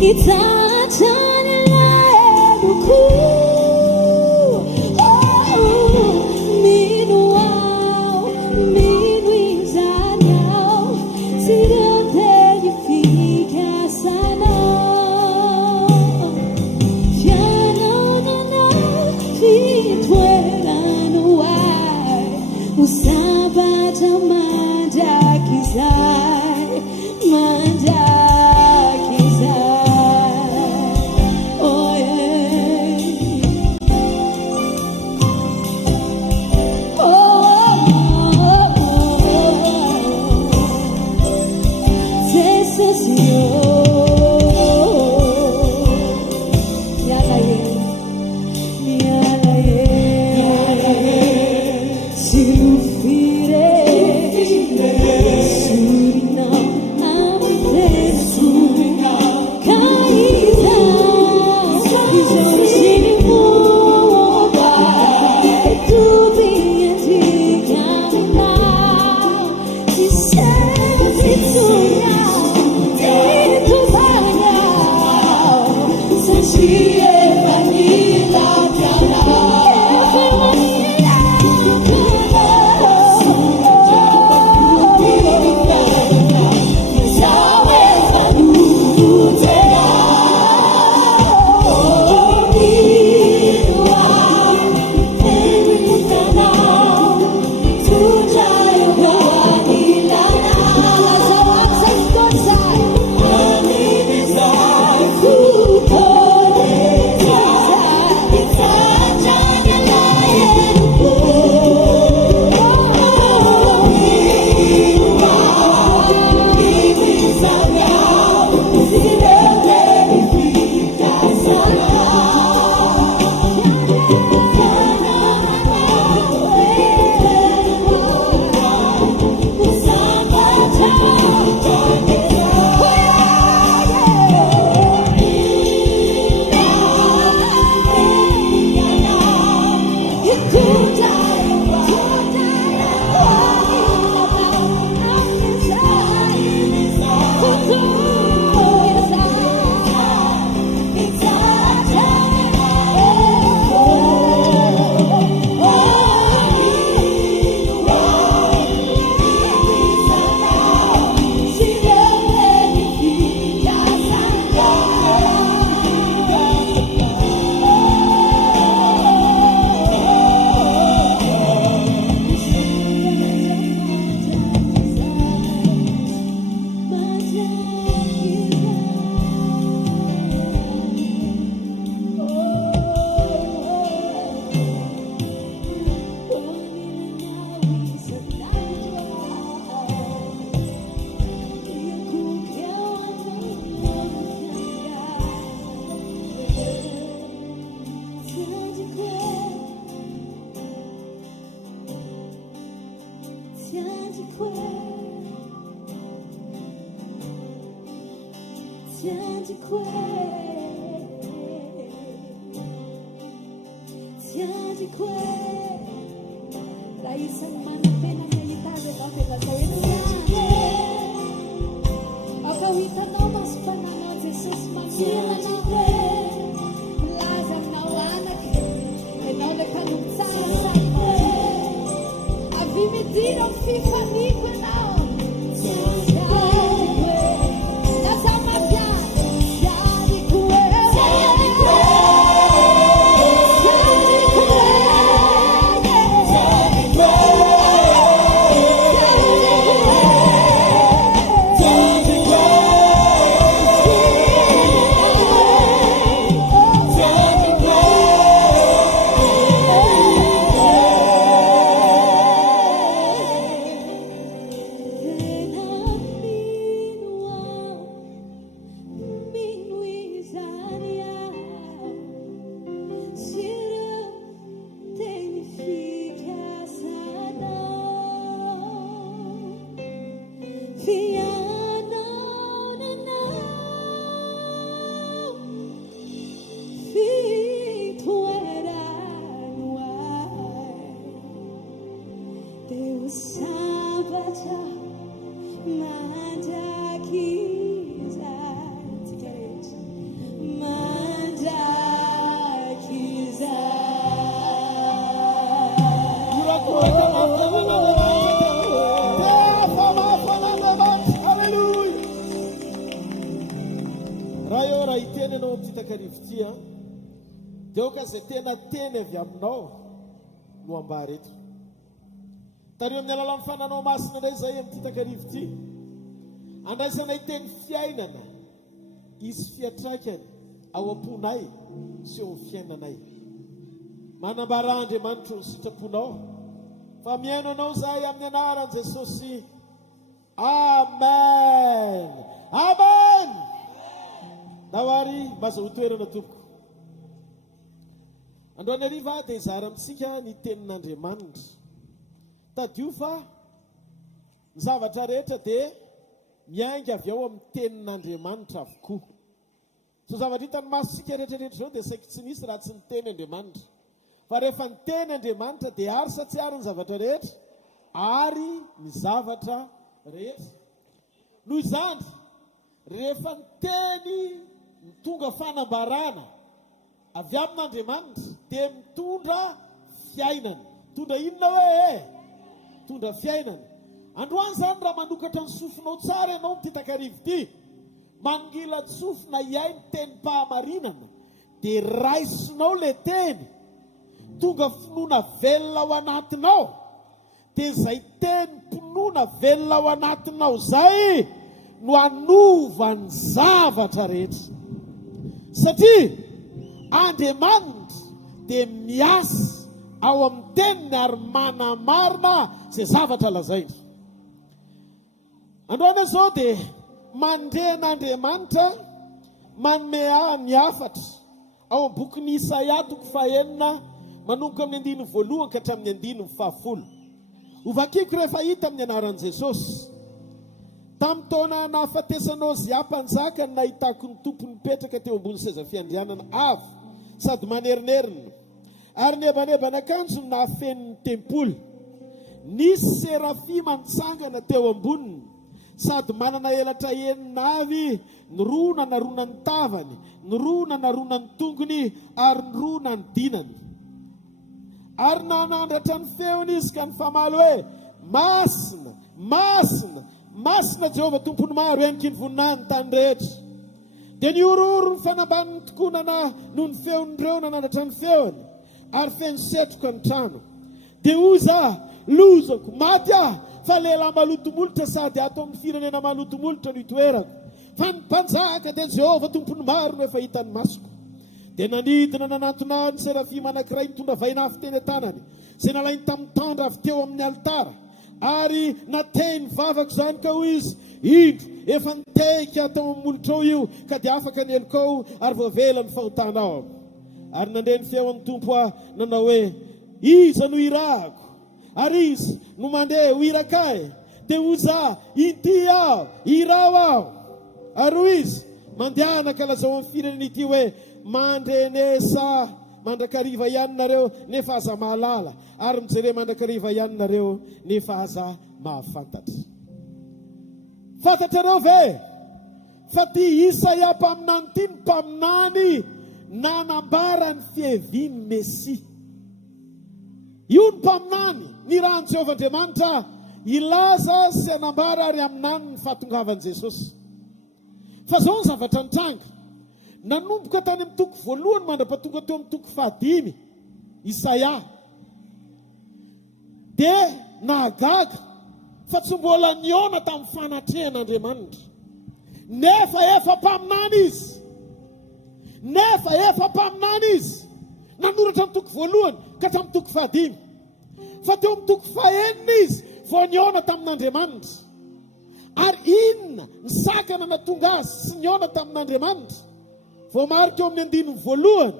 It's our time. Musabata mandakizai, mandakizai. Oh yeah. Oh, oh, oh, oh. Jesus, yo. Yala ye. Yala ye. Sirufire. Surinam. Amte. Surinam. Kaisa. Kizor sinimuwa. Tubi enti kamina. Sisemi tuya. Itu banyak. Sesiye vanilla jala. Deo ka zay tena teny avy aminao no ambara eto. Tareo amin'ny alalan'ny fananao masina indray zay amin'ity takarivo ity. Andraisanay teny fiainana, isy fiatraikany ao am-ponay sy eo amin'ny fiainanay. Manambara Andriamanitra ny sitraponao fa miaino anao zahay amin'ny anaran'i Jesosy. Amen. Amen. Nawary maza ho toerana tompoko. Androany hariva dia izara amintsika ny tenin'Andriamanitra. Tadio fa ny zavatra rehetra dia miainga avy ao amin'ny tenin'Andriamanitra avokoa. So zavatra hitany masitsika rehetrarehetra zao dia saika tsy nisy raha tsy ny teny Andriamanitra. Fa rehefa ny teny Andriamanitra dia ary sa tsy ary ny zavatra rehetra, ary ny zavatra rehetra. Noho izany, rehefa ny teny mitonga fanambarana avy amin'Andriamanitra dia mitondra fiainana. Mitondra inona hoe? Mitondra fiainana. Androany zany raha manokatra ny sofinao tsara ianao n'ity takarivo ity, mangila tsofina iay ny tenim-pahamarinana, dia raisinao le teny, tonga finoana velona ao anatinao, dia izay teny mpinoana velona ao anatinao zay no anovany zavatra rehetra. Satria Andriamanitra dia miasa ao amin'ny teniny ary manamarina izay zavatra lazaina. Androany izao dia mandren'Andriamanitra manome ny hafatra ao amin'ny bokin'ny Isaia 9 manomboka amin'ny 1 ka hatramin'ny 10. Ovakiko rehefa hita amin'ny anaran'i Jesosy. Tamin'ny taona nahafatesana Ozia mpanjaka ny nahitako ny tompony mipetraka teo ambony seza fiandrianana avo sady manerinerina, ary nebanebana akanjo nahafen'ny tempoly. Nisy serafima nitsangana teo amboniny, sady manana elatra enina avy, ny roa nanarona ny tavany, ny roa nanarona ny tongony, ary ny roa nanodinany. Ary nanandratra ny feony izy ka ny famaly hoe: masina, masina, masina Jehovah tompony maro, eniky ny voninahiny tany rehetra. Dia niororo ny fanambaniny tokonana noho ny feon'ireo nanandratra ny feony, ary feno setroka ny trano. Dia oza lozako, maty aho, fa lehilahy malotomolotra sady ato amin'ny firenena malotomolotra no itoerako. Fa ny mpanjaka dia Jehovah tompony maro no efa hitany masoko. Dia nanidina nanantona ny serafima anankiray mitondra vainafy teny tanany, izay nalainy tamin'ny tandra avy teo amin'ny altara, ary nateny vavako zany ka hoy izy: indro efa niteka atao amin'ny molotrao io, ka dia afaka ny elikao ary voavela ny fahotanao. Ary nandre ny feon'ny tompo nanao hoe: iza no irahako, ary izy no mandeha ho irakay. Dia oza ity aho, irao aho. Ary hoy izy: mandehana ka lazao amin'ny firenena ity hoe: mandrenesa mandrakariva ihany nareo nefa aza mahalala, ary mijere mandrakariva ihany nareo nefa aza mahafantatra. Fantatrareo ve fa ty Isaia mpaminany ty ny mpaminany nanambara ny fihevian'ny Mesia. Io ny mpaminany ny rahan'i Jehovah Andriamanitra ilaza sy anambara ary aminany ny fahatongavan'i Jesosy. Fa zao ny zavatra nitranga, nanomboka tany amin'ny toko voalohany mandrapatonga teo amin'ny toko 5 Isaia, dia nahagaga fa tsy mbola niona tamin'ny fanatrehan'Andriamanitra. Nefa efa mpaminany izy, nefa efa mpaminany izy. Nanoratra ny toko voalohany ka hatramin'ny toko 5, fa teo amin'ny toko 9 izy vao niona tamin'Andriamanitra. Ary inona ny sakana natonga azy sy niona tamin'Andriamanitra? Vao marika eo amin'ny 9 voalohany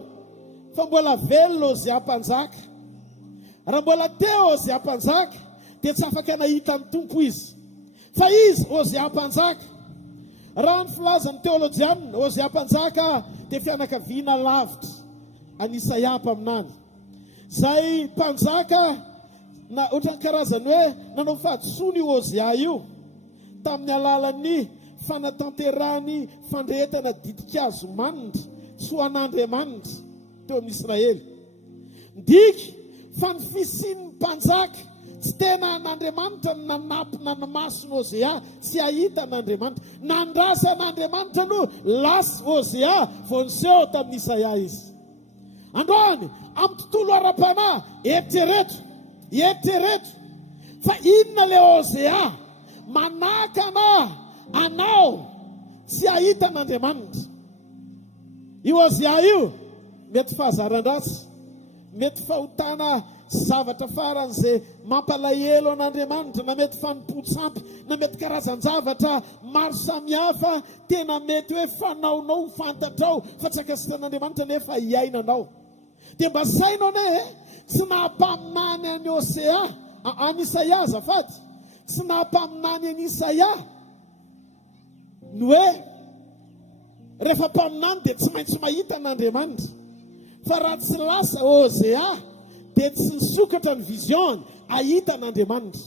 fa mbola velona Ozia mpanjaka. Raha mbola teo Ozia mpanjaka dia tsy afaka nahita ny tompo izy. Fa izy Ozia mpanjaka, raha ny filazan'ny teolojianina, Ozia mpanjaka dia fianakaviana lavitra any Isaia mpaminany. Zay mpanjaka na ohatran'ny karazany hoe nanao fahadisoana io Ozia io tamin'ny alalan'ny fanatanterahany fandrehetana didikazo manitra tsy ho an'Andriamanitra teo amin'ny Israely. Ndiky fa ny fisian'ny mpanjaka tsy tena an'Andriamanitra ny nanapina ny masony Ozia, tsy ahita an'Andriamanitra. Nandrasa an'Andriamanitra no lasa Ozia vao niseho tamin'ny Isaia izy. Androany amin'ny tontolo ara-panahy, eritrereto Fa inona le Hosea manakana anao tsy ahita n'Andriamanitra. Io Hosea io mety fahazaran-dratsy, mety fahotana zavatra faran'izay mampalahelo an'Andriamanitra, na mety fanompo-tsampy, na mety karazan-javatra maro samihafa tena mety hoe fanaonao fantatrao fa tsy akasitan'Andriamanitra nefa iainanao. Dia mba sainao ne tsy nahampaminany any Hosea, any Isaia azafady, tsy nahampaminany any Isaia ny hoe rehefa mpaminany dia tsy maintsy mahita an'Andriamanitra. Fa raha tsy lasa Hosea dia tsy nisokatra ny vizion ahita an'Andriamanitra.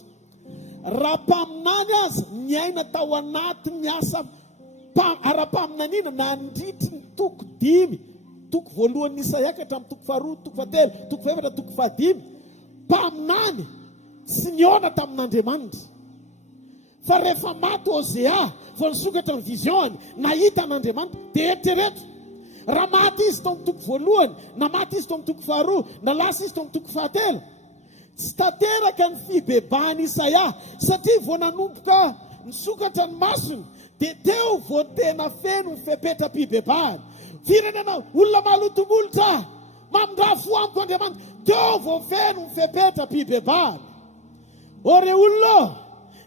Raha mpaminany azy niaina tao anaty ny asa ara-paminaniana nandritry ny toko 5, toko voalohan'ny Isaia ka hatramin'ny toko 2, toko 3, toko 4, toko 5. Mpaminany tsy niona tamin'Andriamanitra. Fa rehefa maty Hosea vao nisokatra ny vizion nahita an'Andriamanitra dia eritrereto. Raha maty izy tao amin'ny toko voalohany, na maty izy tao amin'ny toko 2, na lasa izy tao amin'ny toko 3, tsy tanteraka ny fibebahany Isaia, satria vao nanomboka nisokatra ny masony dia teo vao tena feno ny fepetra-pibebahany. Firenena olona malotomolotra mamindra fo amiko Andriamanitra, teo vao feno ny fepetra-pibebahany. Ore olona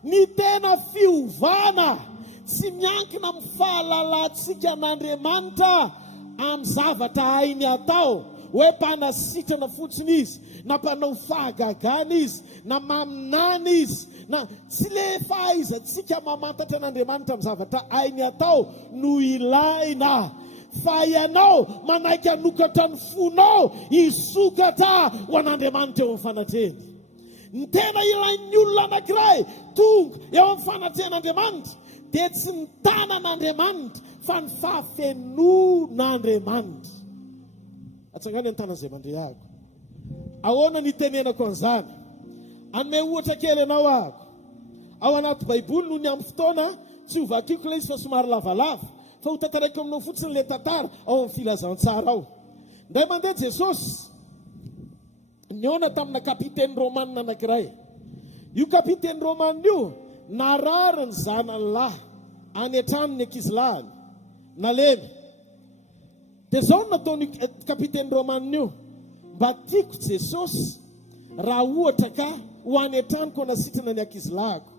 ny tena fiovana tsy miankina amin'ny fahalalantsika an'Andriamanitra amin'ny zavatra hainy atao, hoe mpanasitrana fotsiny izy, na mpanao fahagagana izy, na maminany izy, na tsy le fahaizantsika mamantatra an'Andriamanitra amin'ny zavatra hainy atao no ilaina. Fa ianao manaiky hanokatra ny fonao hisokatra ho an'Andriamanitra eo amin'ny fanatrehany. Ny tena ilain'ny olona anankiray tonga eo amin'ny fanatrehan'Andriamanitra dia tsy ny tanan'Andriamanitra fa ny fahafenon'Andriamanitra. Atsangany ny tanan'izay mandrehako. Ahoana ny tenenako an'izany? Anome ohatra kely ianao ahako. Ao anaty Baiboly no ny amin'ny fotoana tsy ho vakiako ilay izy fa somary lavalava, fa ho tantaraiko aminao fotsiny ilay tantara ao amin'ny filazantsara ao. Ndray mandeha Jesosy niona tamina kapiteny Romanina anankiray. Io kapiteny Romanina io narary ny zanany lahy any an-tranony ankizilahany nalemy. Dia zao nataony kapiteny Romanina io, mba tiako Jesosy raha ohatra ka ho any an-tranoko nasitrana ny ankizilahako.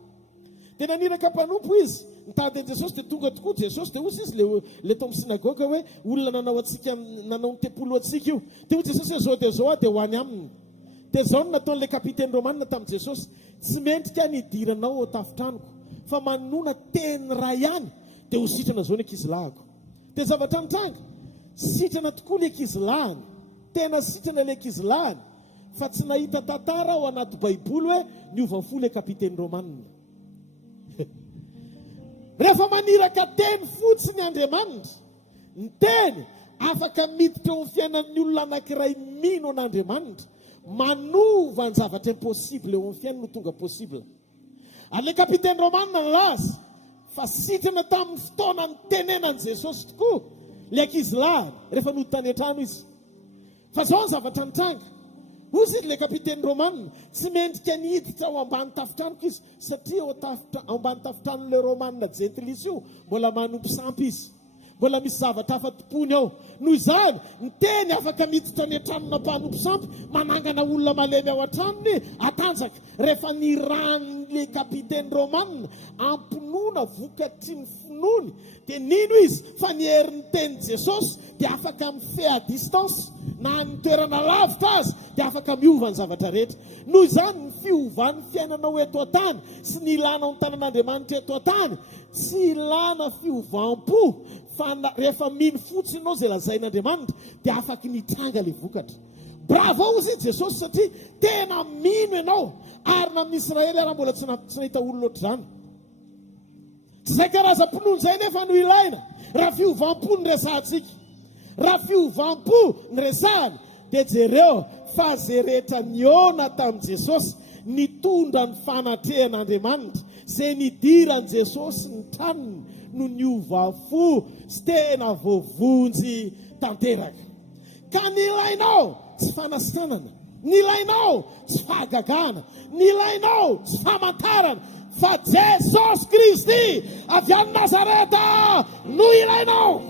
Dia naniraka mpanompo izy nitady Jesosy dia tonga tokoa Jesosy dia ozy izy le tao amin'ny sinagoga hoe olona nanao ny tempolo atsika io. Dia Jesosy hoe zao dia zao dia ho any aminy. Dia zao no nataon'ilay kapiteny Romanina tamin'i Jesosy, tsy mendrika nidiranao ao tafitranoko, fa manona teny ray ihany dia ho sitrana zao ny ankizilahako. Dia zavatra nitranga, sitrana tokoa ilay ankizilahany, tena sitrana ilay ankizilahany, fa tsy nahita tantara ao anaty Baiboly hoe niovanfo ilay kapiteny Romanina. Rehefa maniraka teny fotsiny Andriamanitra, ny teny afaka miditra eo amin'ny fiainan'ny olona anankiray mino an'Andriamanitra, manova ny zavatra impossible eo amin'ny fiainana no tonga possible. Ary le kapiteny Romanina nilaza fa sitrana tamin'ny fotoana ny tenenan'i Jesosy tokoa le ankizilahany rehefa noditany an-trano izy. Fa zao ny zavatra nitranga. Ozy izy le kapiteny Romanina tsy mendrika niditra ao ambany tafitranoko izy, satria ao ambany tafitranon'ilay Romanina gentilisa io mbola manompo sampy izy, mbola misy zavatra hafa tompony ao. Noho izany ny teny afaka miditra ny an-tranona mpanompo sampy, manangana olona malemy ao an-tranony atanjaka. Rehefa niran'le kapiteny Romanina ampinoana vokatry ny finoany, dia nino izy fa ny herin'ny teny Jesosy dia afaka mife à distance, na ny toerana lavitra azy dia afaka miova ny zavatra rehetra. Noho izany ny fiovan'ny fiainanao eto an-tany sy ny ilana ny tanan'Andriamanitra eto an-tany tsy ilana fiovam-po, fa rehefa mino fotsiny ianao izay lazain'Andriamanitra dia afaka nitranga ilay vokatra. Bravo ozy Jesosy satria tena mino ianao, ary na amin'ny Israely raha mbola tsy nahita olona ohatr'izany. Tsy izay karazam-pinoana izay nefa no ilaina raha fiovam-po ny resahantsika. Raha fiovam-po ny resahana dia jereo fa izay rehetra niona tamin'i Jesosy nitondra ny fanatrehan'Andriamanitra, izay nidiran'i Jesosy ny tranony no niova-fo sy tena voavonjy tanteraka. Ka ny ilainao tsy fanasitanana, Ny ilainao tsy fahagagana, ny ilainao tsy famantarana, fa Jesosy Kristy avy any Nazareta no ilainao.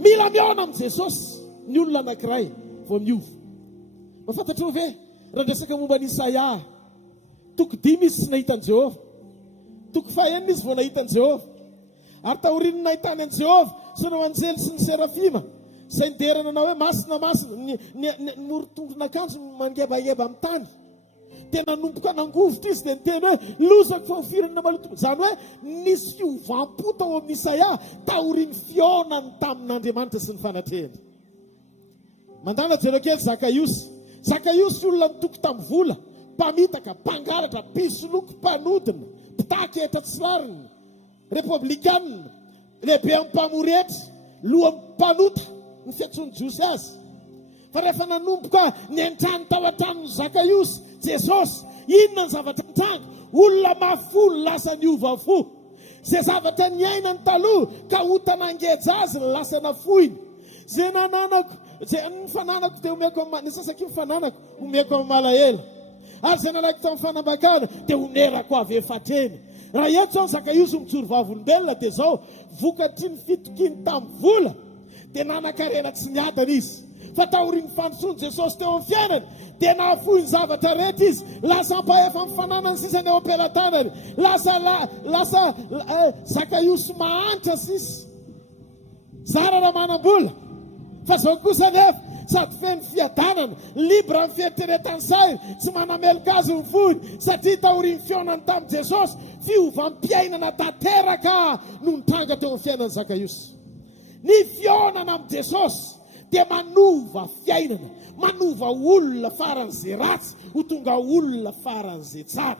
Mila miona amin'ny Jesosy ny olona anankiray vao miova. Mafantatro ve raha resaka momba ny Isaia, toko 5 izy tsy nahitany Jehova, toko 9 izy vao nahitany Jehova, ary taoriany nahitany an Jehova sy ny anjely sy ny serafima izay niderana na hoe masina ny moritondron'akanjo mangebaheba amin'ny tany. Tena nomboka nangovotra izy dia niteny hoe lozako fa firenena maloto. Zany hoe nisy fiovam-po tao amin'ny Isaia taoriany fionany tamin'Andriamanitra sy ny fanatrehany. Mandana jereo kely Zakaiosy olona nitoko tamin'ny vola, mpamitaka, mpangalatra, mpisoloko, mpanodina, mpitaky tsirariny, republikanina, lehibe amin'ny mpamoretry, lohan'ny mpanota, ny fiantsony Josy azy. Fa rehefa nanomboka ny an-trano tao an-tranony Zakaiosy Jesosy, inona ny zavatra nitranga? Olona mafolo lasa niova fo. Zay zavatra niainany taloha ka hotana angeja azy lasa nafoiny. Zay nananako, zay nifananako dia omeko ny sasaky nifananako omeko amin'ny malahelo. Ary zay nanako tamin'ny fanambakana dia onerako avy efatreny. Raha eto zao Zakaiosy mijoro vavolombelona dia zao vokatry ny fitokiny tamin'ny vola dia nanankarena tsy niadana izy. Fa taoriany fanontsoany Jesosy teo amin'ny fiainany dia nahafoiny zavatra rehetra izy. Lasa ampahefa mifananany sisany eo am-pelantanany. Lasa Zakaiosy mahantra sisy. Zara raha manam-bola. Fa zao kosa nefa sady feno fiadanana, libra amin'ny fieritreretany saina, tsy manameloka azy ny fony satria taoriany fionany tamin'ny Jesosy fiovam-piainana tanteraka no nitranga teo amin'ny fiainany Zakaiosy. Ny fionana amin'ny Jesosy dia manova fiainana, manova olona faran'izay ratsy ho tonga olona faran'izay tsara.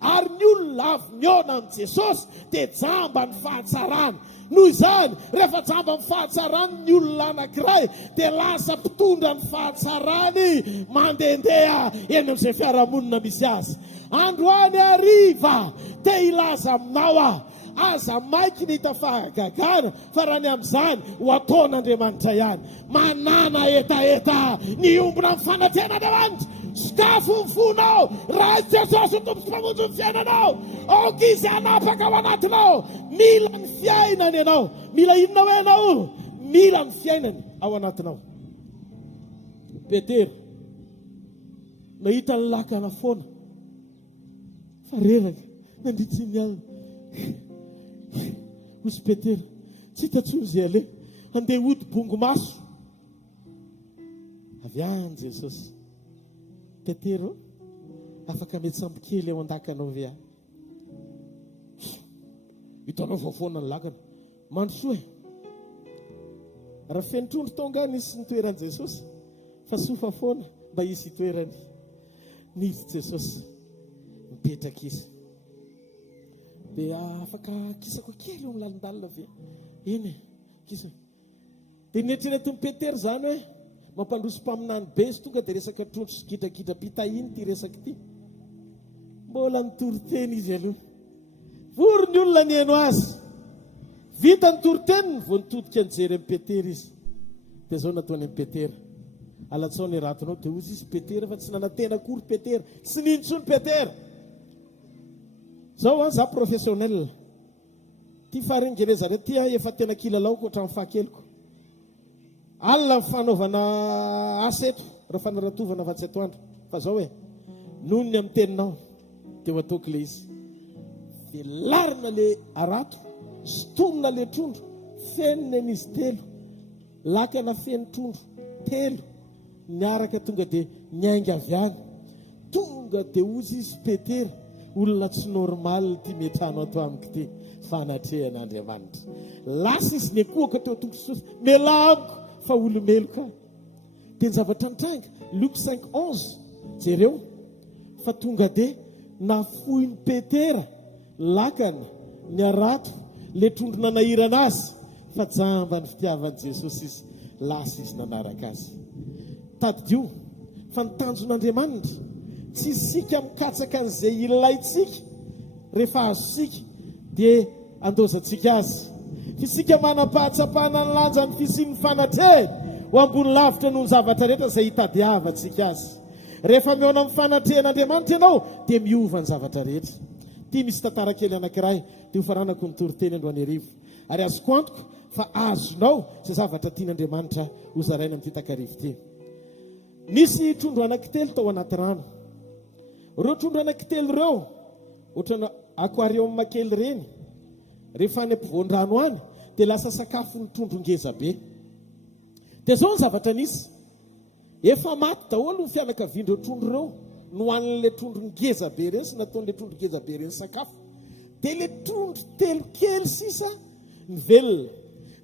Ary ny olona avy miona amin'ny Jesosy dia jamba ny fahatsarany. Noho izany, rehefa jamba ny fahatsarany ny olona anankiray dia lasa mpitondra ny fahatsarany mandehandeha eny amin'izay fiarahamonina misy azy. Androany hariva dia ilaza aminao aho. Aza maiky ny hita fahagagana, fa raha ny amin'izany ho ataon'Andriamanitra ihany. Manana etaeta ny ombona amin'ny fanatehan'Andriamanitra. Sakafo ny fonao, raha Jesosy tompo mpamonjy ny fiainanao, aoka izy hanapaka ao anatinao. Mila ny fiainany ianao. Mila inona hoe ianao? Mila ny fiainany ao anatinao. Petera nahita ny lakana foana, fa reraka nandritry ny alina. Osy Petera, tsy hitantsony izay ale, andeha hody bongo maso. Avy any Jesosy. Petera, afaka mety sambo kely eo an-dakanao ve ahy? Hitanao vaofoana ny lakana. Mandrosoa, raha feno trondro tonga nisy ny toeran'i Jesosy, fa sofa foana mba hisy toerany. Nidy Jesosy, mipetraka izy. Dia afaka kisako kely eo amin'ny lalindalina ve? Eny, kisa. Dia nieritreretin'ny Petera zany hoe mampandroso mpaminany be izy tonga dia resaka trondro sy gidragidra pitahiny ty resaka ty. Mbola nitory-teny izy aloha. Vory ny olona ny eno azy. Vita ny tory-teniny vao nitodika nijery amin'ny Petera izy. Dia zao nataony amin'ny Petera. Alatsao ny ratonao dia ozy izy Petera fa tsy nanantena akory Petera. Tsy nintsony Petera. Zao an za professionnel. Ty faringereza re ty efa tena kilalaoko hatramin'ny fahakeloko. Alina ny fanaovana asa eto raha fanaratovana afa-tsy atoandro. Fa zao hoe noho ny amin'ny teninao dia ho ataoko le izy. Velarina le arato, stonina le trondro, fenina an'izy telo, lakana feno trondro telo, niaraka tonga dia niainga avy any. Tonga dia ozy izy Petera, olona tsy normal ty metrano ato amiko ty, fanatrehan'Andriamanitra. Lasa izy nekuaka teo tongososa, melanko fa olomeloka. Dia ny zavatra nitranga, Luc 5:11, jereo, fa tonga dia nafoiny Petera, lakana, ny arato, le trondro nanahirana azy, fa jamba ny fitiavan'i Jesosy izy, lasa izy nanaraka azy. Tadidio, fa ny tanjon'Andriamanitra, tsy isika mikatsaka an'izay ilaitsika, rehefa azosika dia andozantsika azy. Fisika manampahatsapana ny lanjan'ny fisian'ny fanatrehany, ho ambony lavitra noho ny zavatra rehetra izay hitadiavantsika azy. Rehefa miona amin'ny fanatrehan'Andriamanitra ianao dia miova ny zavatra rehetra. Tia misy tantara kely anankiray dia ho faranako ny toriteny androany arivo, ary azoko antoko fa azonao izay zavatra tian'Andriamanitra ho zaraina amin'ity takarivo ity. Nisy trondro anankitelo tao anaty rano. Ireo trondro anankitelo ireo ohatrana aquarium kely reny, rehefa any ampovoan-drano any dia lasa sakafon'ny trondro ngeza be. Dia zao ny zavatra nisy, efa maty daholo ny fianakavian'ireo trondro ireo no hoanin'ilay trondro ngeza be ireny sy nataon'ilay trondro ngeza be ireny sakafo. Dia ilay trondro telo kely sisa ny velona.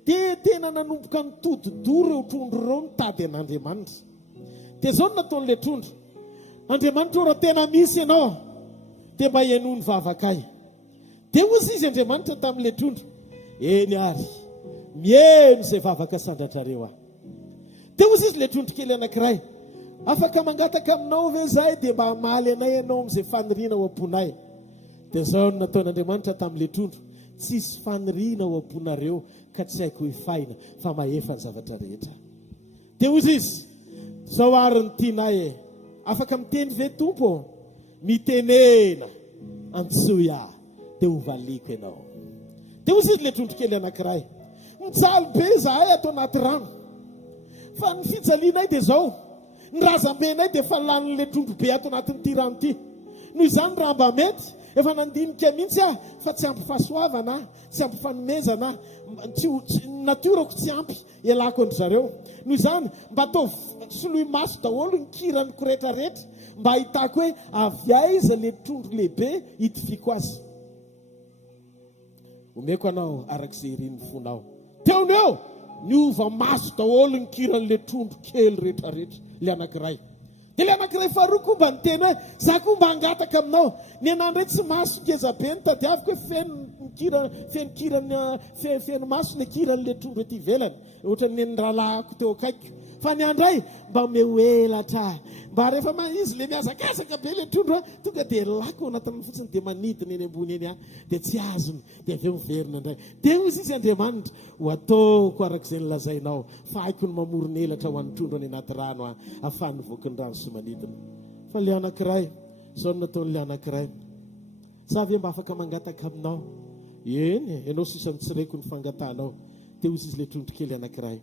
Dia tena nanomboka nitodi-doha ireo trondro ireo nitady an'Andriamanitra. Dia zao no nataon'ilay trondro, Andriamanitra raha tena misy ianao dia mba hiaino ny vavakay. Dia ozy izy Andriamanitra tamin'ilay trondro, eny ary mihaino izay vavaka sandratrareo aho. Dia ozy izy ilay trondro kely anankiray, afaka mangataka aminao ve zahay dia mba hamaly anay ianao amin'izay faniriana ho amponay. Dia zao no nataon'Andriamanitra tamin'ilay trondro, tsisy faniriana ho amponareo ka tsy haiko hifaina fa mahefa ny zavatra rehetra. Dia ozy izy, zao ary ny tianay afaka miteny ve tompo? Mitenena antsoy aho dia ho valiko ianao. Dia ozy izy ilay trondro kely anankiray, mitsaly be zahay ato anaty rano, fa ny fijalianay dia zao, ny razambenay dia fa lanin'ilay trondro be ato anatin'ity rano ity. Noho izany raha mba mety efa nandinika mihitsy aho fa tsy ampy fahasoavana, tsy ampy fanomezana, natiorako tsy ampy ialako andry zareo. Noho izany mba atao soloy maso daholo ny kiraniko rehetrarehetra mba ahitako hoe avy aiza ilay trondro lehibe hitifiko azy. Omeko anao arak'izay irin'ny fonao. Teony eo niova maso daholo ny kiran'ilay trondro kely rehetrarehetra ilay anankiray. Dia ilay anankiray faharoa koa mba niteny hoe za koa mba hangataka aminao. Ny anà ndray tsy maso ngeza be ny tadiaviko hoe feno maso ilay kiran'ilay trondro ety ivelany, ohatra ny rahalaako teo akaiko. Fa ny andray mba mehoelatra, mba rehefa izy le miazakazaka be ilay trondro tonga dia lako anatin'ny fotsiny dia manidina eny ambony eny dia tsy azony dia avy eo miverina indray. Dia ozy izy Andriamanitra, ho ataoko arak'izay nilazainao, fa haiko ny mamorona elatra ho an'ny trondro any anaty rano ahafahany voky ny rano sy manidina. Fa le anankiray, zao no nataon'ilay anankiray, sa ve mba afaka mangataka aminao? Eny, ianao sisa ny tsiraiko ny fangatanao. Dia ozy izy ilay trondro kely anankiray,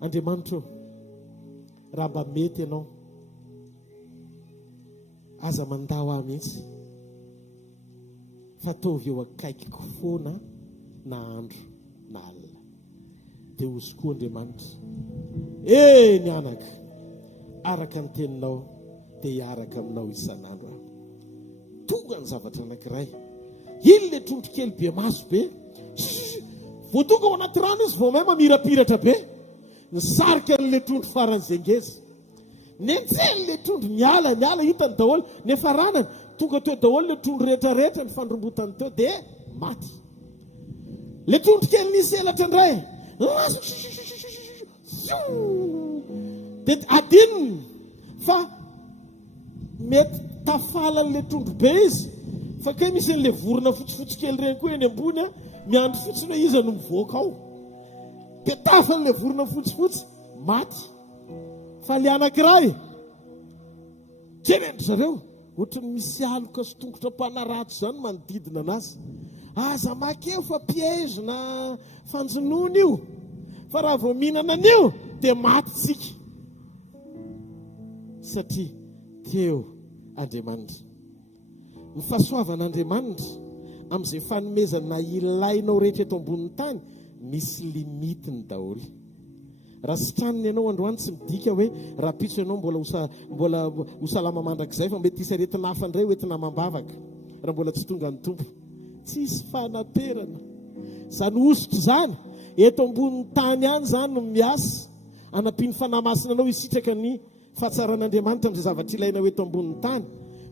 Andriamanitra, raha mba mety ianao, aza mandao aho mihitsy, fa ataovy eo akaikiko foana na andro na alina. Dia ozy koa Andriamanitra, eny anaka, araka ny teninao dia hiaraka aminao isan'andro aho. Tonga ny zavatra anankiray, ilay trondro kely be maso be, vao tonga ao anaty rano izy vao may mamirapiratra be, nisarika n'ilay trondro faran'izay ngeza. Nentsely trondro miala hitany daholo, nefa ranany tonga teo daholo ilay trondro rehetrarehetra ny fandrombotany teo dia maty. Ilay trondro kely nisy elatra indray, dia adinony fa mety tafalan'ilay trondro be izy, fa kay misy an'ilay vorona fotsifotsy kely reny koa eny ambony miandro fotsiny hoe iza no mivoaka ao. Dia tafan'ilay vorona fotsifotsy maty. Fa le anankiray, jerendry zareo, ohatrany misy aloka sy tongotra mpanarato zany manodidina anazy. Aza makeo fa piège na fanjonoana io, fa raha vao mihinana an'io dia maty tsika. Satria teo Andriamanitra. Ny fahasoavan'Andriamanitra amin'izay fanomezana ilainao rehetra eto ambonin'ny tany misy limitiny daholo. Raha sitraniny ianao androany tsy midika hoe raha pitso ianao mbola hosalama mandrakizay fa mety hisy aretina hafa indray hoentina mambavaka raha mbola tsy tonga ny tompo. Tsisy fanaterana. Zany osotro zany eto ambonin'ny tany any zany no miasa anampiany fanahy masina anao hisitraka ny fahatsaran'Andriamanitra amin'izay zavatra ilainao eto ambonin'ny tany.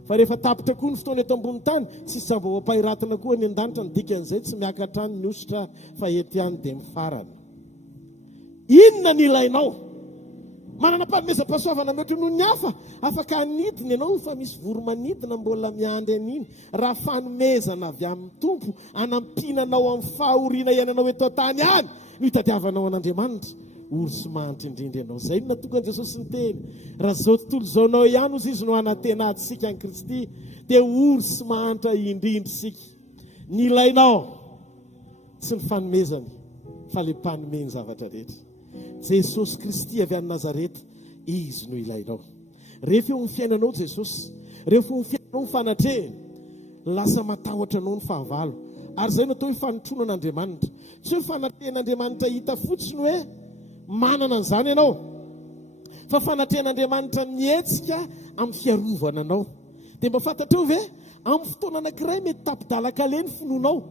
Fa rehefa tapitra koa ny fotoana eto ambonin'ny tany, tsisy zava ho ampahiratana koa ny an-danitra ny dikan'izay, tsy miakatra any ny osotra fa ety any dia mifarana. Inona ny ilainao? Manana mpanomezam-pahasoavana mety noho ny hafa, afaka hanidina ianao fa misy voromanidina mbola miandry an'iny. Raha fanomezana avy amin'ny tompo anampinanao amin'ny fahoriana iananao eto an-tany any no hitadiavanao an'Andriamanitra, orsy manitra indrindra ianao. Zay no natonga an Jesosy ny teny. Raha zao tontolo zao anao ihany ozy izy no anatenantsika any Kristy, dia orsy manitra indrindra isika. Ny ilainao tsy ny fanomezany fa le mpanomeny zavatra rehetra. Jesosy Kristy avy any Nazareta, izy no ilainao. Rehefa eo amin'ny fiainanao Jesosy, rehefa eo amin'ny fiainanao ny fanatrehany, lasa matahotra anao ny fahavalo. Ary zay no atao hoe fanotroana an'Andriamanitra. Tsy hoe fanatehan'Andriamanitra hita fotsiny hoe manana an'izany ianao, fa fanatehan'Andriamanitra mihetsika amin'ny fiarovana anao. Dia mba fantatrao ve, amin'ny fotoana anankiray mety tapidalaka le ny finoanao.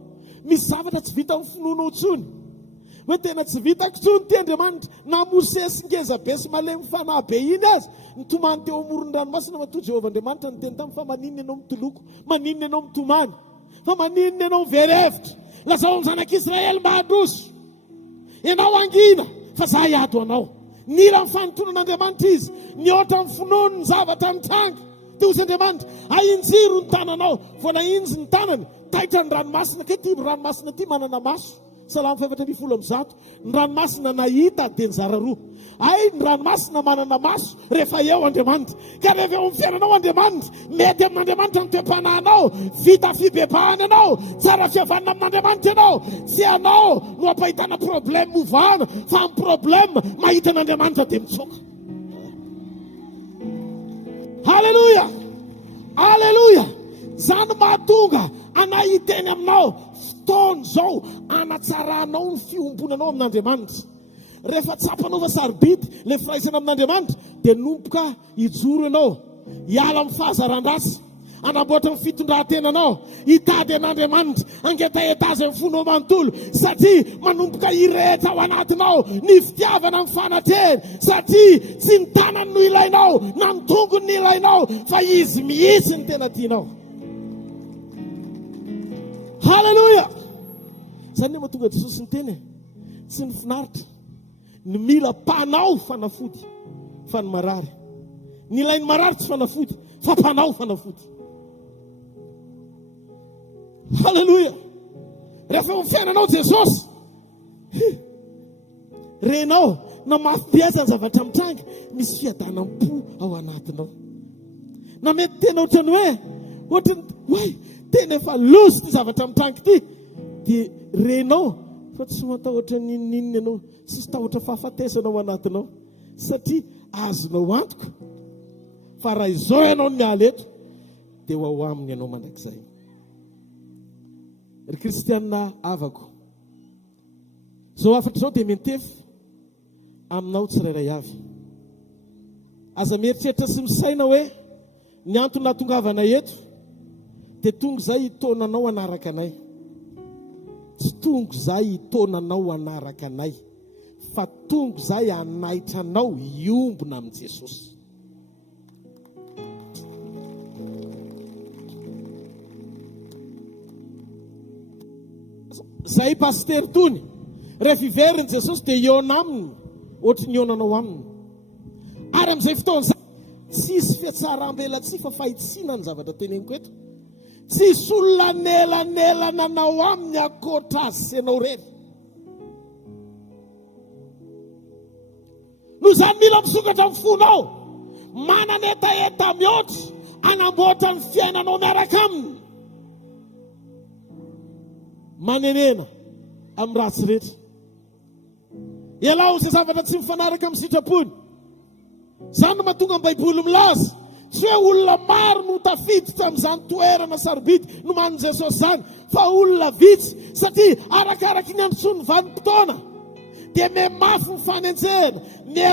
Misy zavatra tsy vita amin'ny finoanao intsony. Hoe tena tsy vitako intsony ty Andriamanitra, na Mosesy ngeza be sy malemy fanahy be iny azy, nitomany teo amoron'ny ranomasina matoa Jehovah Andriamanitra niteny tamin'ny fa maninona ianao mitoloko, maninona ianao mitomany, fa maninona ianao miverevitra. Lazao ny zanak'Israely mba handroso. Ianao angina, fa za hiado anao. Nila ny fanotonan'Andriamanitra izy, ny ohatra amin'ny finoany ny zavatra nitranga. Teo sy Andriamanitra, ahinjiro ny tananao, vao nahinjy ny tanany, taitra ny ranomasina. Ka ty ranomasina ty manana maso. Salamo 7:100. Ny ranomasina nahita dia nizara roa. Ay, ny ranomasina manana maso rehefa eo Andriamanitra. Ka rehefa eo amin'ny fiainanao Andriamanitra, mety amin'Andriamanitra ny toe-panahinao, vita fibebahana anao, tsara fihavanana amin'Andriamanitra ianao. Tsy anao no ampahitana problème movana, fa amin'ny problème mahita an'Andriamanitra dia mitsoka. Halleluja! Halleluja! Zany mahatonga anahiteny aminao fotoana zao anatsaranao ny fiombonanao amin'Andriamanitra. Rehefa tsapanao sarobity le firaisana amin'Andriamanitra, dia nompoka hijoro ianao, hiala amin'ny fahazaran-drasy, anamboatra ny fitondratenanao, hitady an'Andriamanitra, angetaetazy amin'ny fonao manontolo, satria manompoka hirehitra ao anatinao ny fitiavana amin'ny fanatrehany, satria tsy ny tanany no ilainao na ny tongony no ilainao, fa izy mihitsy ny tena tianao. Halleluja! Zany mahatonga Jesosy ny teny, tsy ny finaritra, ny mila mpanao fanafody fa ny marary. Ny ilain'ny marary tsy fanafody, fa mpanao fanafody. Halleluja! Rehefa amin'ny fiainanao Jesosy, renao na mafibiazany zavatra mitranga, misy fiadanam-po ao anatinao. Na mety tena ohatrany hoe tena efa loso ty zavatra mitranga ty, dia renao fa tsy matahotra ninninina ianao, tsy tahotra fahafatesana ao anatinao, satria azonao antoka fa raha izao ianao no miala eto, dia ho ao aminy ianao mandrakizay. Ry kristianina avako, zao afatra zao dia mentefy aminao tsirairay avy. Aza mieritreritra sy misaina hoe ny antony nahatongavana eto dia tonga izay hitonanao anaraka anay. Tsy tonga izay hitonanao anaraka anay, fa tonga izay anaitranao hiombona amin'i Jesosy. Zay paster tony, rehefa iveriny Jesosy dia iona aminy, ohatry ny ionanao aminy. Ary amin'izay fotoana izay, tsisy fiatsaram-belatsy fa fahitsina ny zavatra teneniko eto. Tsisy olona nelananao aminy akoatra azy sy ianao rery. No zany mila misokatra amin'ny fonao, manana etaeta mihoatra, anamboatra ny fiainanao miaraka aminy. Manenena amin'ny ratsy rehetra. Ialao izay zavatra tsy mifanaraka amin'ny sitrapony. Zany no mahatonga amin'ny Baiboly milaza, tsy hoe olona maro no tafiditra amin'izany toerana sarobity no manon Jesosy zany, fa olona vitsy, satria arakaraky ny antsoany vanim-potoana dia mafy ny fanenjena,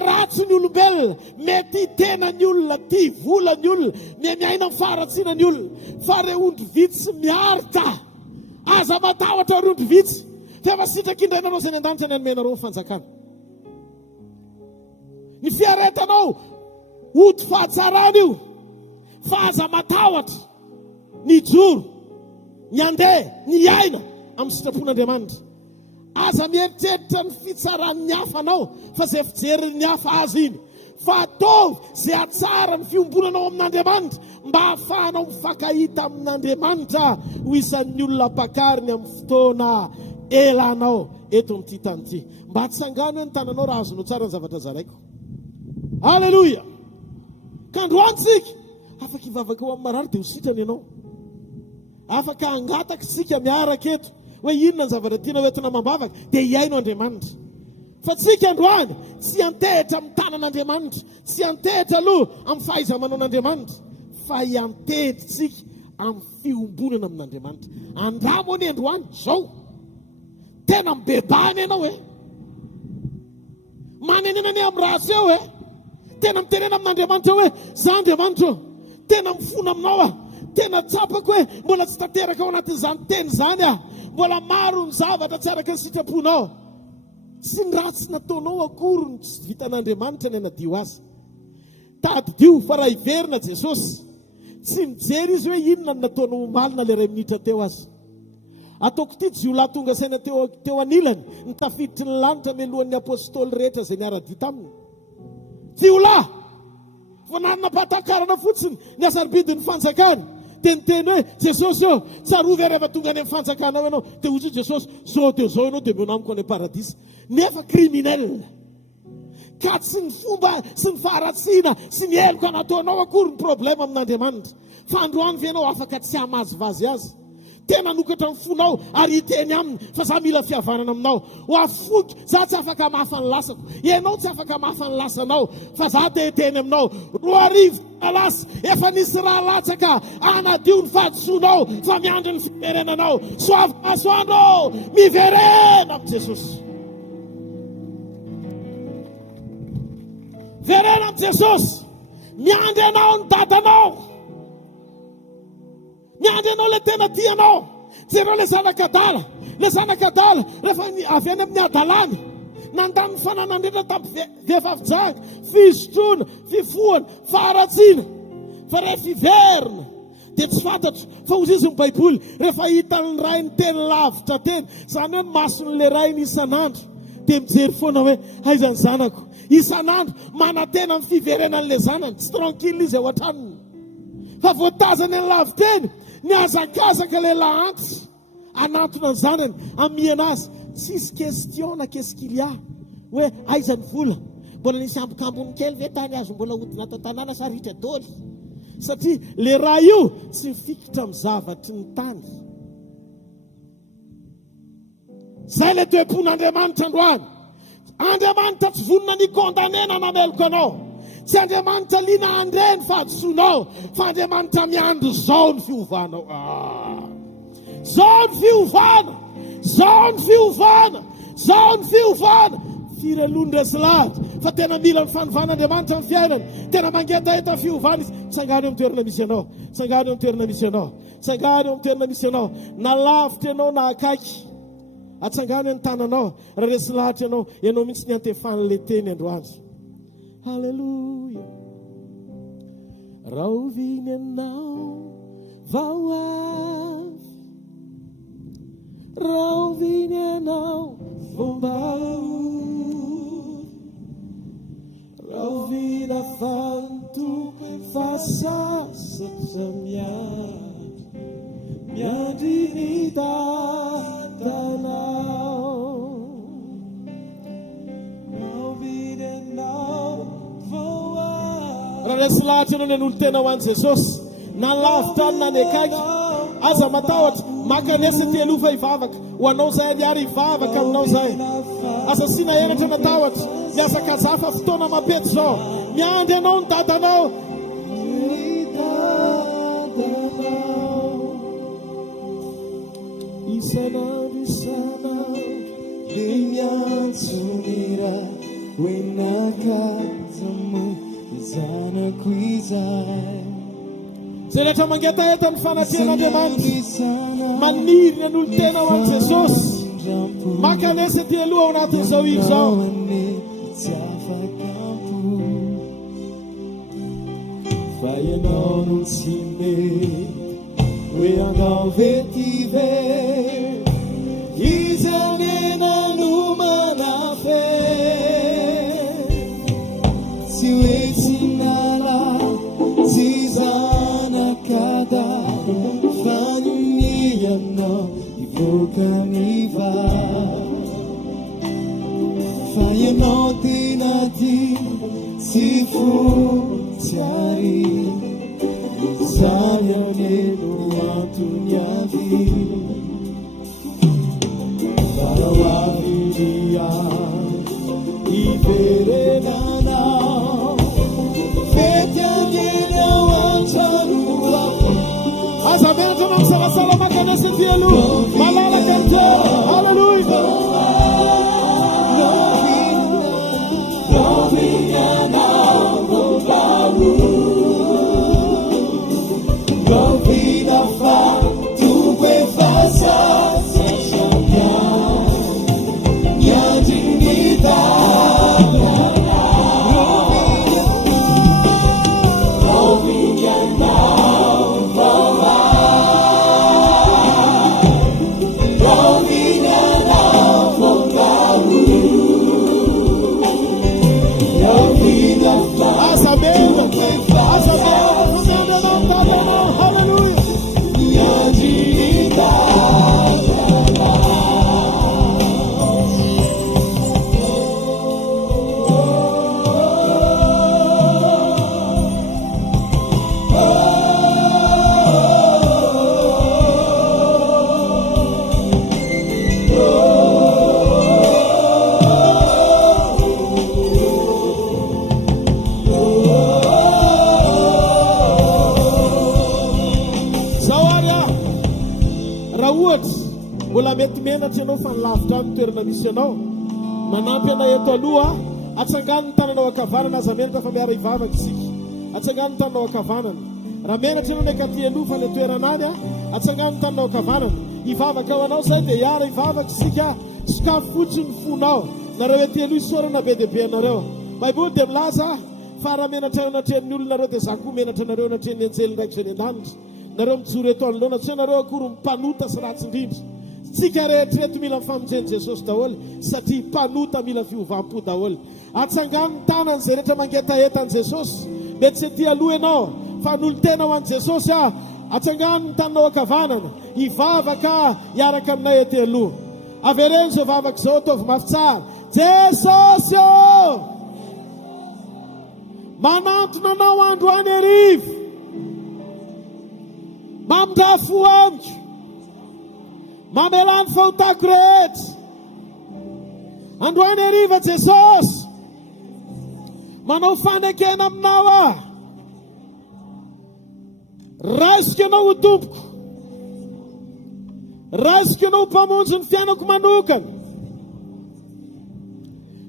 ratsy ny olombelona, mety tena ny olona, ty vola ny olona, miaina ny faharatsiana ny olona, fa re ondry vitsy miarita, aza matahotra ry ondry vitsy, fa efa sitraka indrainanao izay ny an-danitra ny anomenareo ny fanjakana. Ny fiaretanao ody fahatsarana io, fa aza matahotra ny joro, ny andeha, ny aina amin'ny sitrapon'Andriamanitra. Aza mieritreritra ny fitsarany hafanao, fa izay fijery ny hafa azy iny. Fa ataovy izay atsara ny fiombonanao amin'Andriamanitra, mba hahafahanao mifankahita amin'Andriamanitra ho isan'ny olona mpakariny amin'ny fotoana elanao. eto amin'ity tany ity. Mba hatsangano hoe ny tananao raha azonao tsara ny zavatra zaraiko. Halleloia. Ka androantsika afaka hivavaka eo amin'ny marary dia ho sitrany ianao. Afaka hangataka sika miaraka eto hoe inona ny zavatra tiana hoentina mambavaka dia hiaino Andriamanitra. Fa tsika androany tsy antehitra amin'ny tanan'Andriamanitra, tsy antehitra aloha amin'ny fahaiza-manaon'Andriamanitra, fa hiantehitra tsika amin'ny fiombonana amin'Andriamanitra. Andramo any androany zao tena mibebany ianao manenena ny amin'ny raha seo tena mitenena amin'Andriamanitra hoe za Andriamanitra tena mifona aminao tena tsapako hoe mbola tsy tanteraka ao anatin'izany teny zany mbola maro ny zavatra tsy araka ny sitraponao. Sy ny ratsy nataonao akory ny tsy vitan'Andriamanitra ny anadio azy. Tadidio fa raha iverina Jesosy tsy mijery izy hoe inona ny nataonao malina le 2 minitra teo azy. Ataoko ity jiolahy tonga saina teo anilany ny tafiditry ny lanitra melohan'ny apôstôly rehetra izay niara-dia taminy. Jiolahy fa nanapatakarana fotsiny ny asarbidin'ny fanjakany dia niteny hoe Jesosy eo tsarovy rehefa tonga any amin'ny fanjakanao ianao dia hozy Jesosy zao teo zao ianao dia mionamiko any paradisa. Nefa kriminel ka tsy ny fomba sy ny faharatsiana sy ny heloka nataonao akory ny problema amin'Andriamanitra. Fa androany ve ianao afaka tsy hamazivazy azy. Tena nokatra ny fonao ary hiteny aminy fa za mila fihavanana aminao. Ho afoky za tsy afaka mafa ny lasako, ianao tsy afaka mafa ny lasanao, fa za dia hiteny aminao 2 lasa efa nisy raha latsaka anadio ny fahadisoanao fa miandry ny fiverenanao. Soavimasoandro miverena amin'ny Jesosy. Verena amin'ny Jesosy. Miandry anao ny dadanao, miandry anao le tena tianao. Jereo le zanakadala rehefa avy any amin'ny adalany nandany ny fananandrena tamin'ny vehivavy-janga, fisotroana, fifohana, faharatsiana. Fa rehefa iverina dia tsy fantatro fa hozy izy ny Baiboly rehefa hitany ray ny teny lavitra teny, zany hoe mason'le ray ny isan'andro dia mijery foana hoe aizany zanako. Isan'andro manantena amin'ny fiverenan'le zanany, tsy tranquille izy ao an-tranony. Fa voatazany ny laviteny ny azakazaka le lahantry anatona ny zanany amiana azy. Tsisy question na qu'est-ce qu'il y a hoe aizany vola, mbola nisy ambokambony kely ve tany azo mbola hodina atao tanàna sa ritra doly. Satria le raha io tsy mifikitra amin'ny zavatry ny tany. Zay le toe-pon'Andriamanitra androany. Andriamanitra tsy vonona ny kondanena nameloko anao. Tsy Andriamanitra liana andreny fahadisoanao, fa Andriamanitra miandro zao ny fiovanao. Zao ny fiovana, zao ny fiovana, zao ny fiovana. Firelony resilahatra fa tena mila ny fanovan'Andriamanitra amin'ny fiainany. Tena mangetaeta fiovana izy. Tsangano eo amin'ny toerana misy ianao, tsangano eo amin'ny toerana misy ianao, tsangano eo amin'ny toerana misy ianao. Na lavitra ianao na akaiky, atsangano ny tananao. Raha resy lahatra ianao mihitsy ny antefan'le teny androany. Halleluja. Raha oviny ianao vao avy, raha oviny ianao fomba raha oviny afanto fa sasatra miandry ny dadanao. Raha resy lahatra ianao ny an'olo tena ho an'i Jesosy, na lavitra na ny akaiky, aza matahotra maka nesy telo fa hivavaka ho anao zay ariary hivavaka aminao zay. Aza sina henatra natahotra miasa kazafa fotoana mapety zao, miandry anao ny dadanao. Isanandro dia miantsonira hoe nakazamo zanako izay. Zay rehetra mangetaeta ny fanatian'Andriamanitra maniry ny an'olo tena ho an'i Jesosy, maka nesy ty aloha ao anatin'izao iro zao. Fa ianao no tsy mety hoe andao vetive izanena no manafe. Tsy hoe tsy nala tsy zanakada fa ny ianao ivoaka ny vava. izany aneno antony avy farao aviria iverenanao fety angeny ao an-tranoa aza menatra anao misalasala makanesa ty aloha malalaka am'te halleluja Rovina fa tu puoi fassa sasciampia mia dignità Rovina now Rovina now Rovina fa Asabella hallelujah mia dignità mbola mety menatra ianao fa nilavitra any toerana misy ianao manampy anay eto aloha atsangano ny tananao akavanana aza menatra fa miara ivavaka isika atsangano ny tananao akavanana raha menatra ianao nekaty aloha fa le toerana any atsangano ny tananao akavanana ivavaka ao anao zay dia iara ivavaka isika sakafo fotsiny ny fonao nareo ety aloha isorana be dehibe anareo baiboly dia milaza fa raha menatra eo natrenin'ny olonareo dia za koa menatra anareo natren'ny anjely ndraiky zay ny an-danitra nareo mijoro eto anoloana tsy anareo akory mpanota sy ratsindrindra tsika rehetreto mila mifamonjeny Jesosy daholo satria mpanota mila fiovam-po daholo atsangano ny tanany zay rehetra mangetaetan Jesosy mety tsy ety aloha ianao fa n'olo-tena ho an' Jesosy atsangano ny tananao akavanana ivavaka hiaraka aminay ety aloha avereny zao vavaka zao ataovy mafy tsara Jesosy o manantona anao andro any arivo mamindafo amiko mamelany fahotako rehetra androany ariva Jesosy manao fanekena aminao raisiko ianao ho tompoko raisiko ianao ho mpamonjy ny fiainako manokana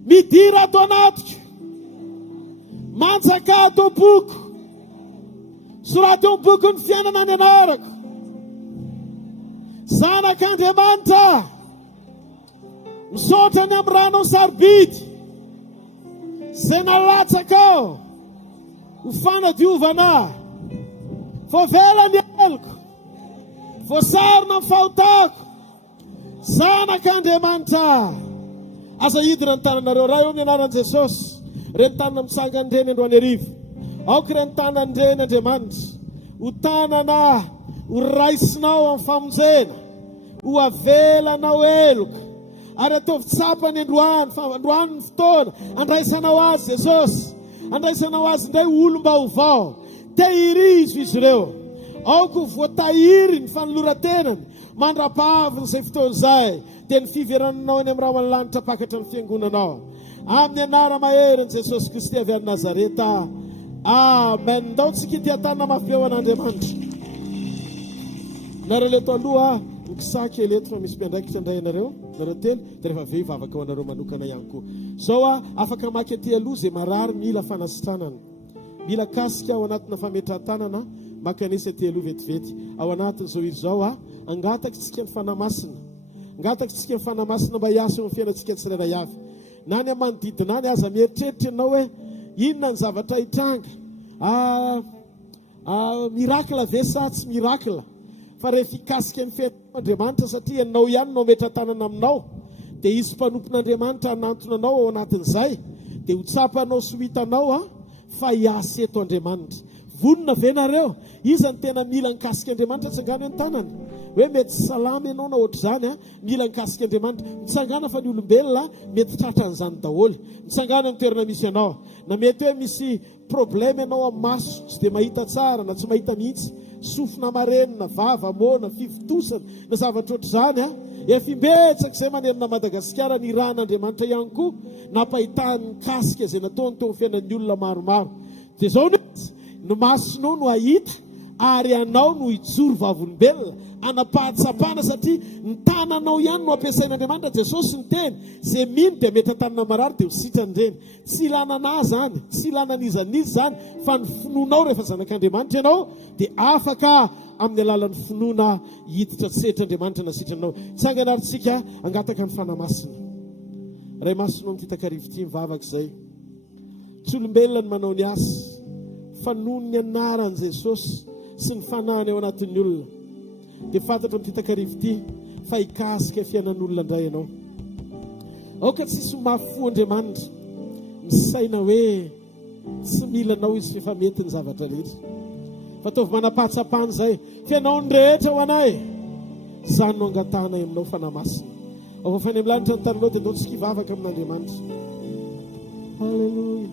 midira ato anatiko manjaka ato boko soraty eo boky ny fiainana ny anarako zanak'Andriamanitra misaotra ny amin'ny ranao sarobidy zay nalatsaka ao ho fanadiovana voavela ny eloko voasarona ny fahotako zanak'Andriamanitra aza hidina ny tananareo raha eo amin'ny anaran'i Jesosy reny tanana mitsangany reny androany arivo aoka reny tanany reny Andriamanitra ho tanana ho raisinao amin'ny famonjena ho avelanao eloka ary ataovy tsapany androany fa androany ny fotoana andraisanao azy Jesosy andraisanao azy indray olom-baovao tehirizo izy ireo aoko voatahiry ny fanoloran-tenany mandra-paviny izay fotoana izay dia ny fiverananao any amin'ny raha malanitra pakatra ny fiangonanao amin'ny anara maherin' Jesosy Kristy avy any Nazareta amen ndao tsika ity atanana mafy eo an'Andriamanitra nareo leto aloha mikisaky eleto fa misy mpiandraikitra indray anareo nareo telo dia rehefa aveo ivavaka ao anareo manokana ihany koa zao afaka maky aty aloha zay marary mila fanasitranana mila kasika ao anatina fametran-tanana makanesa aty aloha vetivety ao anatin'izao izy zao angataka tsika ny fanamasina angataka tsika ny fanamasina mba hiasa amin'ny fiainantsika tsirairay avy na ny amanodidina any aza mieritreritra ianao hoe inona ny zavatra hitranga mirakla ve sa tsy mirakla fa rehefa ikasika ny fiainan'Andriamanitra satria ianao ihany no metran-tanana aminao dia izy mpanompon'Andriamanitra anantona anao ao anatin'izay dia ho tsapanao sy ho hitanao fa hiasa eto Andriamanitra vonona ve nareo iza ny tena mila nikasika Andriamanitra tsy angano ny tanana hoe mety salama ianao na ohatr' zany a, mila nikasika Andriamanitra. Mitsangana fa ny olombelona mety tratran'izany daholo. Mitsangana ny toerana misy ianao. Na mety hoe misy problème ianao amin'ny maso, tsy dia mahita tsara na tsy mahita mihitsy, sofina marenina, vava mona, fivitosana na zavatra ohatr' zany a, efa imbetsaka izay manerina Madagasikara ny ran'Andriamanitra ihany koa nampahitany kasika izay nataony teo amin'ny fiainan'ny olona maromaro. Dia izao no masonao no ahita, ary anao no hijoro vavolombelona anapahatsapana, satria ny tananao ihany no ampiasain'Andriamanitra. Jesosy ny teny, izay mino dia mety tanana marary dia ho sitrany reny. Tsy ilanana zany, tsy ilanan'izanizy zany, fa ny finoanao rehefa zanak'Andriamanitra ianao dia afaka amin'ny alalan'ny finoana hiditra tsetr'Andriamanitra na sitranao. Sanganaritsika angataka ny fanamasina. Ray masonao amin'ity takarivo ity mivavaka izay. Tsy olombelona ny manao ny asa, fa noho ny anaran'i Jesosy sy ny fanahany ao anatin'ny olona, dia fantatra amin'ity takarivo ity fa hikasika fiainan'olona indray ianao. Aoka tsisy mafo Andriamanitra misaina hoe tsy milanao izy efa mety ny zavatra rehetra, fa taovy manapahatsapana izay. Fianao ny rehetra ho anay, izany no angatahana aminao fanamasina. Ao fafany amin'ny lanitra ny taninao dia ndao tsy kivavaka amin'Andriamanitra. Halleluja.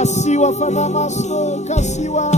Kasiwa fanamaso, kasiwa.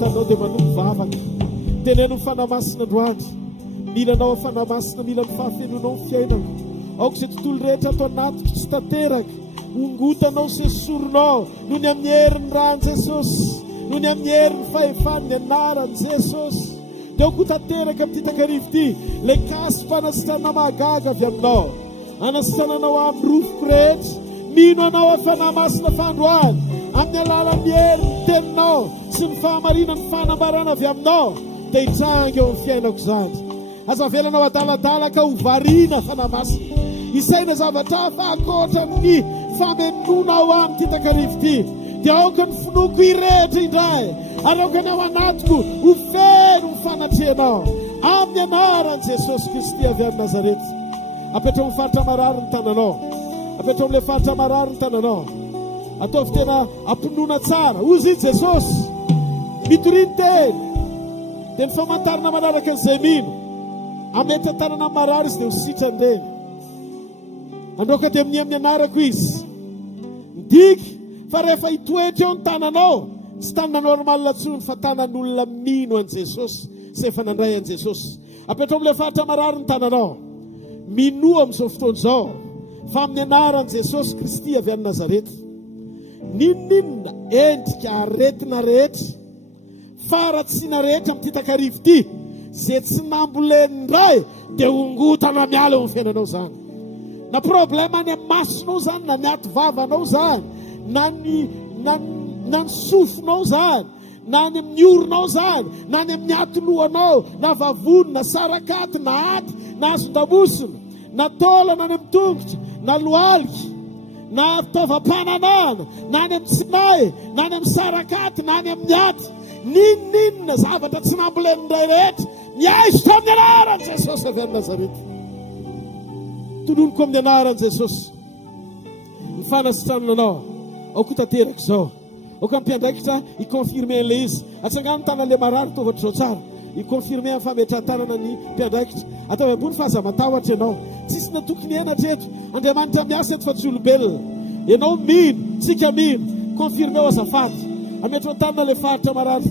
Tanao dia manompo vavaka, teneno fanamasina androandro, milanao fanamasina, mila ny fahafenonao ny fiainako. Aoka izay tontolo rehetra atao anatiko tsy tanteraka, ongotanao sy esoronao noho ny amin'ny herin'ny rany Jesosy, noho ny amin'ny herin'ny fahefan'ny anaran'i Jesosy. Dia aoko tanteraka amin'ity takarivo ity, le kaspa anasitrana mahagaga avy aminao, anasitrananao amin'ny rofoko rehetra. Mino anao afanamasina fandroany amin'ny alalan'ny herin'ny teninao sy ny fahamarinany fanambarana avy aminao, dia hitrangy eo amin'ny fiainako izany. Aza velanao adaladala ka ho variana fanamasina, isaina zavatra hafa ankoatra ny famenona ao amin'ity takarivo ity. Dia aoka ny finoko irehetra indray, ary aoka ny ao anatiko ho feno ny fanatrehanao amin'ny anaran'i Jesosy Kristy avy amin'ny Nazareta. Apetrao amin'ny faritra marary ny tananao, apetrao amin'ilay faritra marary ny tananao, ataovy tena ampinoana tsara. Ozy i Jesosy mitoriny teny, dia ny famantarana manaraka an'izay mino amety tanana marary izy dia ho sitrany reny. Androka dia amin'ny anarako izy midiky fa rehefa hitoetra eo ny tananao, tsy tanana normalina tsony fa tanan'olona mino an' Jesosy sy efa nandray an' Jesosy. Apetrao amin'ilay faritra marary ny tananao, minoa amin'izao fotoana izao fa amin'ny anaran'i Jesosy Kristy avy any Nazareta, ninninona endrika aretina rehetra, faratsiana rehetra amin'ity takarivo ity, izay tsy namboleny indray dia ongotana miala eo amin'ny fiainanao izany. Na problema any amin'ny masonao zany, na ny aty vavanao zany, na ny sofinao zany, na any amin'ny oronao zany, na any amin'ny atolohanao, na vavony, na sarakaty, na aty, na azon-damosina, na taolana any amin'ny tongotra, na loaliky, na fitaovam-pananana, na any amin'ny tsinay, na any amin'ny sarakaty, na any amin'ny aty, ninninona zavatra tsy nambolenindray rehetra, miaizo tamin'ny anaran'i Jesosy avy any Nazareta. Toloniko amin'ny anaran'i Jesosy. Ny fanasitranana anao, aoko tanteraka izao. Aoka mpiandraikitra i-confirmer an'ilay izy. Atsangano tanan'ilay marary tovatra izao tsara. I-confirmer amin'ny fametran-tanana ny mpiandraikitra. Atao ambony fa aza matahotra ianao. Tsisy na tokony henatra eto. Andriamanitra miasa eto fa tsy olombelona. Ianao mino, tsika mino. Confirmer ao azafady. Ametro tanana ilay faritra marary.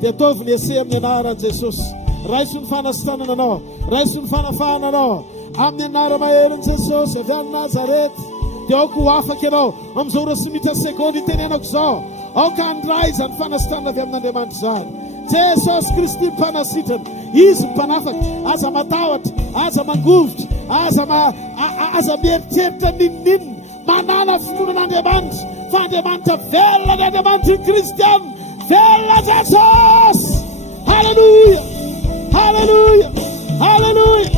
Dia ataovy ny ese amin'ny anaran'i Jesosy. Raiso ny fanasitranana anao. Raiso ny fanafahana anao. Amin'ny anara maherin'i Jesosy avy any Nazareta. Dia aoko ho afaka ianao amin'izao rosimitra sekondy itenenako izao. Aoka andray izany fanasitranana avy amin'Andriamanitra izany. Jesosy Kristy mpanasitrana. Izy mpanafaka. Aza matahotra, aza mangovotra, aza mieritreritra ninninina. Manana finoanan'Andriamanitra. Fa Andriamanitra velona ny Andriamanitra ny Kristiana. Velona Jesosy. Halleluja. Halleluja. Halleluja.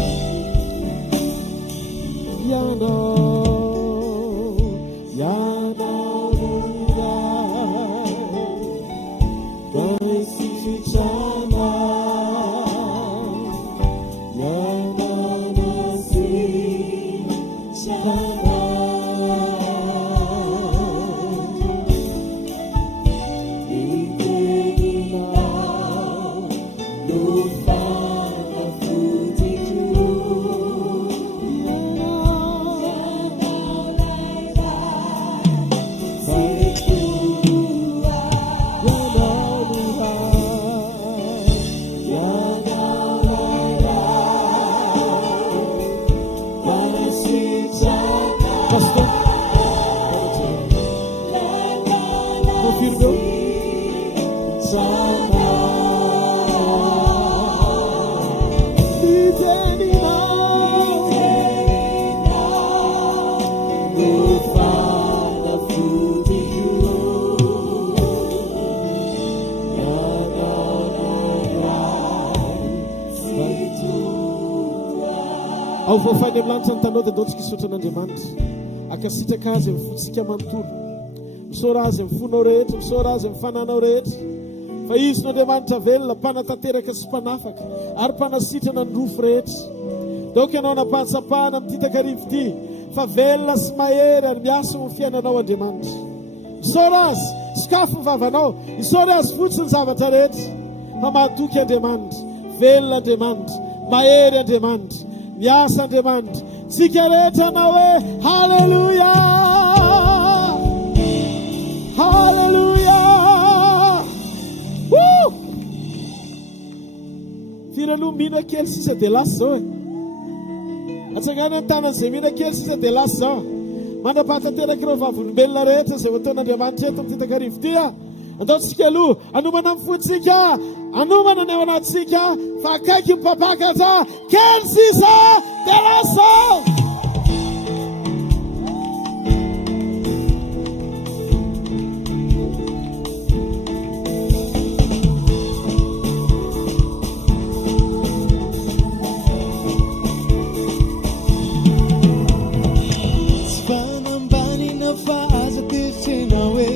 Ao voafainy amin'ny lanitra ny tanao dia andaontsika hisotra an'Andriamanitra. Akasitraka azy amin'ny fontsika manontolo. Misaora azy amin'ny fonao rehetra, misaora azy amin'ny fananao rehetra. Fa izy n'Andriamanitra velona, mpanatanteraka sy mpanafaka, ary mpanasitrana ny rofo rehetra. Daoka ianao nampahatsapahana amin'ity takarivo ity, fa velona sy mahery ary miasa ho fiainanao Andriamanitra. Misaora azy, sakafo ny vavanao, misaora azy fotsiny ny zavatra rehetra. Fa mahatoky Andriamanitra, velona Andriamanitra, mahery Andriamanitra. Miasa Andriamanitra. Tsika rehetra na hoe halleluja. Halleluja. Firaloha mihina kely sisa dia lasa zao e. Atsangana ny tanan'izay mihina kely sisa dia lasa zao. Mandrapahatanteraka ireo vavolombelona rehetra izay voataon'Andriamanitra eto amin'ny takarivo ity a. Andaontsika aloha, anomana amin'ny fontsika, anomana ny ao anatsika, fa akaiky mipapakatra, kely sisa dia lasa. Tsy fanambanina fa aza teritreina hoe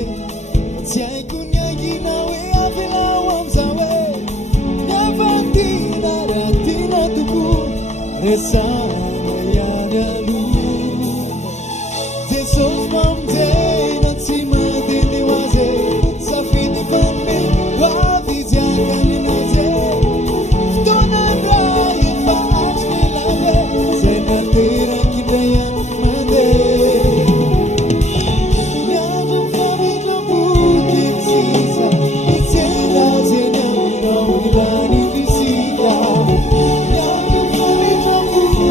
tsy haiko ny angina hoe avelao amin'izao hoe miavantina raha tiana tokoa resana ihany aloha. Jesosy mamonjena tsy mandehandeha ho azy safidy fanome hoavijiaka ny anazy fotoana ndray efa atriny lave zay nateraky indray any mandeha miandro mifamitramboky sisa itsena zeny aminao ilany fisika miandro mifamitramboky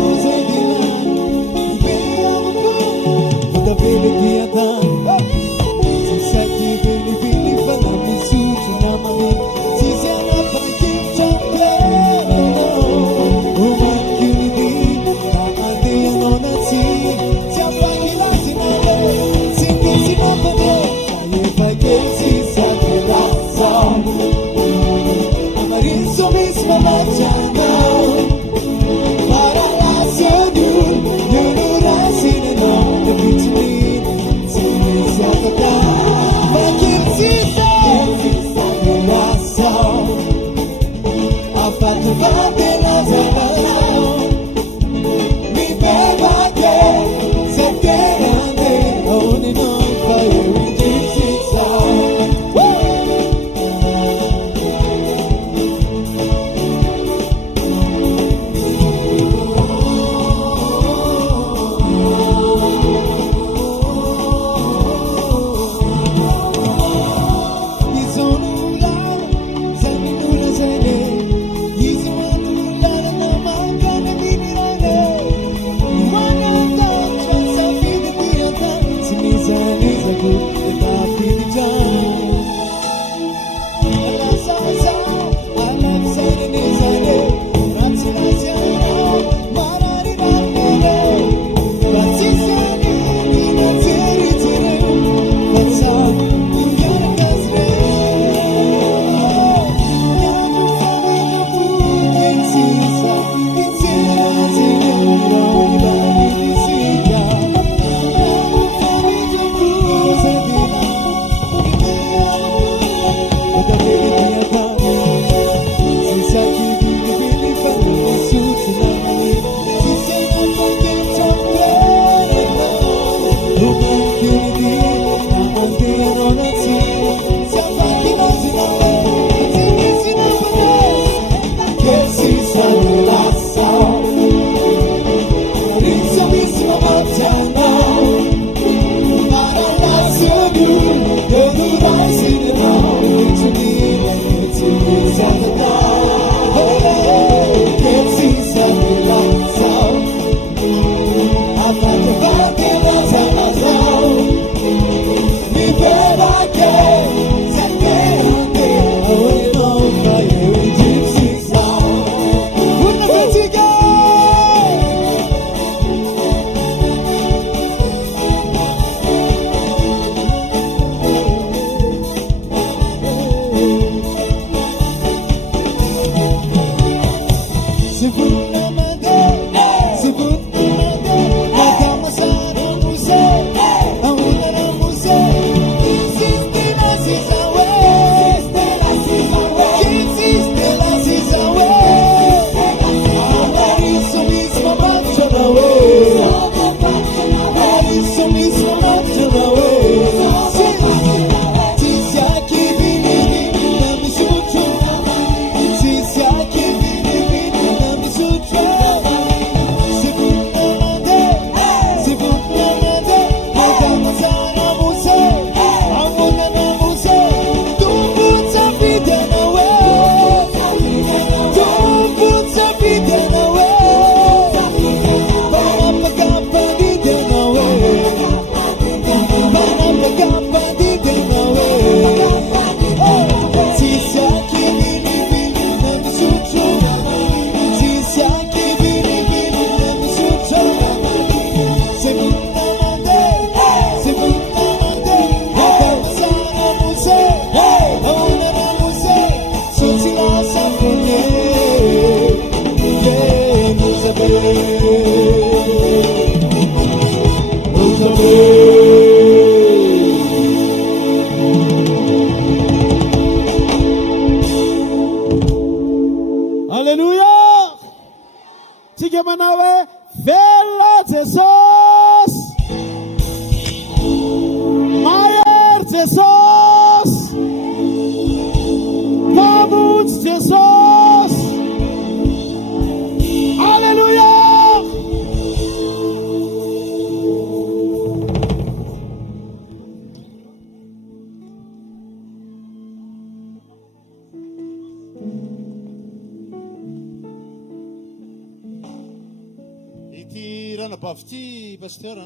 Ranabavity pasteur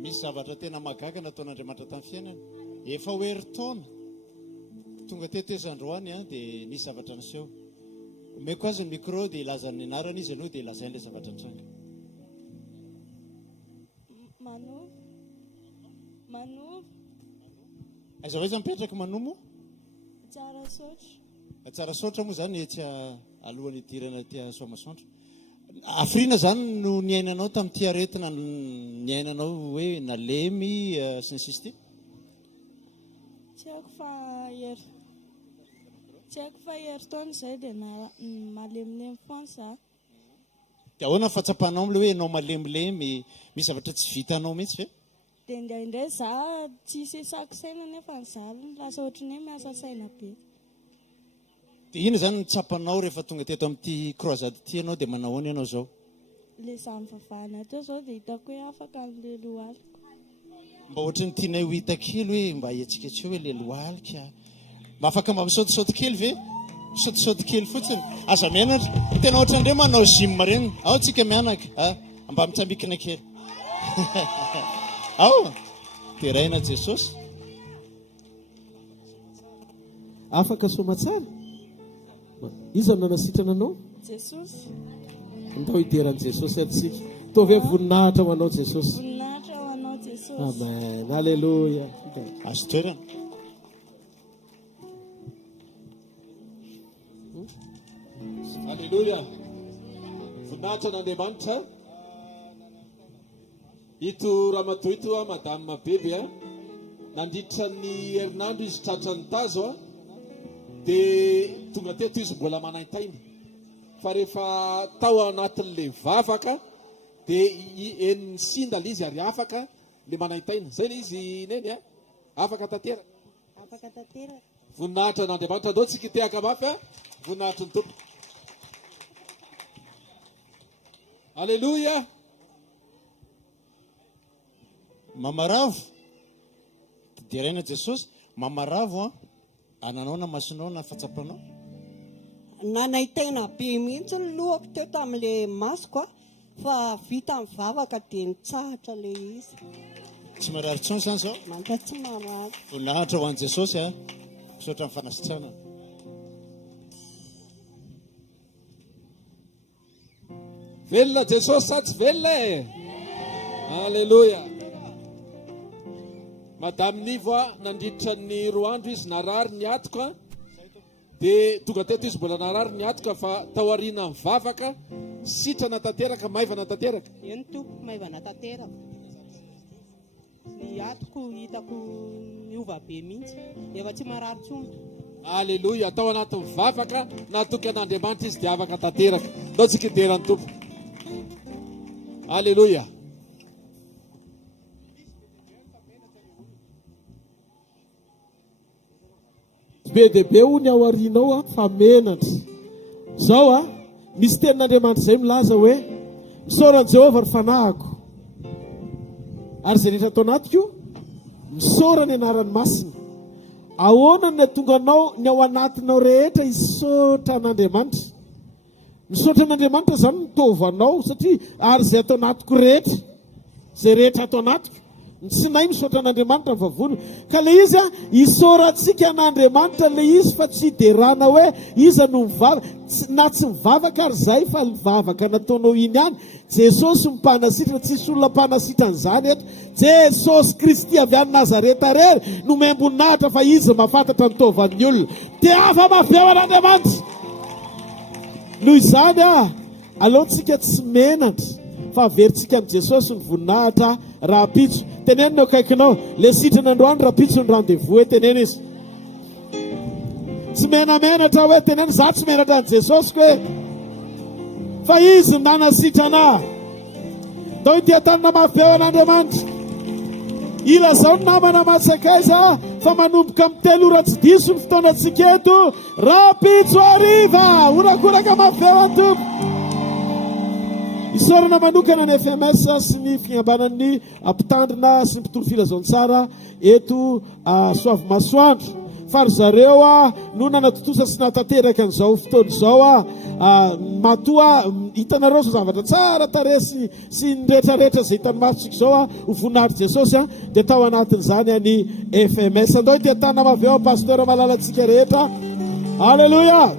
misy zavatra tena magaga nataon'Andriamanitra tamin'ny fiainana efa hoeritaona tonga tetezandroany dia nisy zavatra niseho omeko azy ny micro dia ilazany anarana izy ianao dia ilazain'ilay zavatra tranga aiza vai iza mipetraka manomo tsara saotra moa zany etsy alohan'ny idirana tia Soavimasoandro afrina zany no niainanao tamin'ity aretina niainanao hoe nalemy sy ny sisy ty tiako fa Tsy haiko fa heritaona izay dia malemilemy foana za. Dia ahoana fatsapanao amin'ilay hoe ianao malemilemy, misy zavatra tsy vitanao mihitsy ve? Dia indraindray za tsy sesako saina nefa ny zaliny lasa ohatran'ny hoe miasa saina be. Dia ino zany nitsapanao rehefa tonga teto amin'ity croisade ity ianao dia manahoana ianao izao? Ilay izany vavahana teo izao dia hitako hoe afaka amin'ilay lohalika. Mba ohatran'ny tianay ho hita kely hoe mba hietsiketseo hoe ilay lohalika. Mba afaka misaotisaoty kely ve? Misaotisaoty kely fotsiny. Aza mianatra. Tena ohatran'ireo manao gym reny. Ao tsika mianaka. Mba mitsambikina kely. Ao. Teraina Jesosy. Afaka somatsara. Iza no nanasitrana anao? Jesosy. Ndao hideran'i Jesosy atsika. Tovy hoe voninahitra ho anao Jesosy. Voninahitra ho anao Jesosy. Amen. Alleluia. Azo toerana. Alleluia. Voninahitra n'Andriamanitra. Ito ramatoa ito madame bebe nandritra ny herinandro izy tratra ny tazo dia tonga teto izy mbola manaintainy fa rehefa tao anatin'ilay vavaka dia eniny sindala izy ary afaka le manaintaina zay le izy neny afaka tanteraka. Afaka tanteraka. Voninahitra n'Andriamanitra andao tsika tehaka mafy voninahitra ny tompo. Alleluia. Mamaravo. Diraina Jesosy. Mamaravo ananao na masonao na fatsapanao. Nanaitaina be mihitsy ny lohako teo tamin'ilay masoko fa vita amin'ny vavaka dia nitsahatra ilay izy. Tsy marary tsony zany zao. Manta tsy marary. Voninahitra ho an'i Jesosy misaotra amin'ny fanasitrana. Velona Jesosy sa tsy velona e? Alleluia. Madame Nivo nandritra ny roa andro izy narary ny atoka dia tonga teto izy mbola narary ny atoka fa tao aoriana ny vavaka sitrana tanteraka maivana tanteraka. Eny tompo maivana tanteraka. Ny atoko hitako miova be mihitsy efa tsy marary tsony. Alleluia. Tao anatin'ny vavaka natoky an'Andriamanitra izy dia afaka tanteraka. Ndao tsika hideran'ny tompo. Alleluia. Be dia be hoy ao aorianao fa menatra. Zao misy tenin'Andriamanitra izay milaza hoe misaoran'i Jehovah ry fanahiko. Ary izay rehetra atao anatiko misaora ny anarany masina. Ahoana ny atonga anao ny ao anatinao rehetra hisaotra an'Andriamanitra. Misaotra an'Andriamanitra zany nitovanao satria ary izay atao anatiko rehetra, izay rehetra atao anatiko tsy nay misaotra an'Andriamanitra ny vavony. Ka le izy hisaorantsika an'Andriamanitra le izy fa tsy derana hoe iza no mivavaka na tsy mivavaka ary zay fa mivavaka nataonao iny ihany. Jesosy mpanasitra, tsisy olona mpanasitra an'izany eto. Jesosy Kristy avy any Nazareta rery no membonahitra fa izy mahafantatra ny tovan'ny olona. Dia afa mafy ao an'Andriamanitra. Noho izany aleontsika tsy menatra fa averintsika amin'ny Jesosy ny voninahitra rapitso. Tenenina akaikinao le sitrana androany rapitso ny rendez-vous tenena izy. Tsy menamenatra hoe tenena za tsy menatra any Jesosy hoe fa izy nanasitrana. Dao ity tanana mafy ao an'Andriamanitra. Ilazao ny namana matsakaiza fa manomboka amin'ny 3 ora tsy diso ny fotoanantsika eto. Rapitso ariva. Orakoraka mafy ao an-tompo. Isaorana manokana ny FMS sy ny fiambanan'ny mpitandrina sy ny mpitoro filazantsara eto Soavimasoandro. Fary zareo no nanatotosa sy natanteraka an'izao fotoana izao matoa hitanareo zao zavatra tsara taresy sy ny rehetrarehetra izay hitany masontsika izao ho voninahitry Jesosy dia tao anatin'izany ny FMS. Andao ity tana mavy ao pasteur malalantsika rehetra. Alleluia.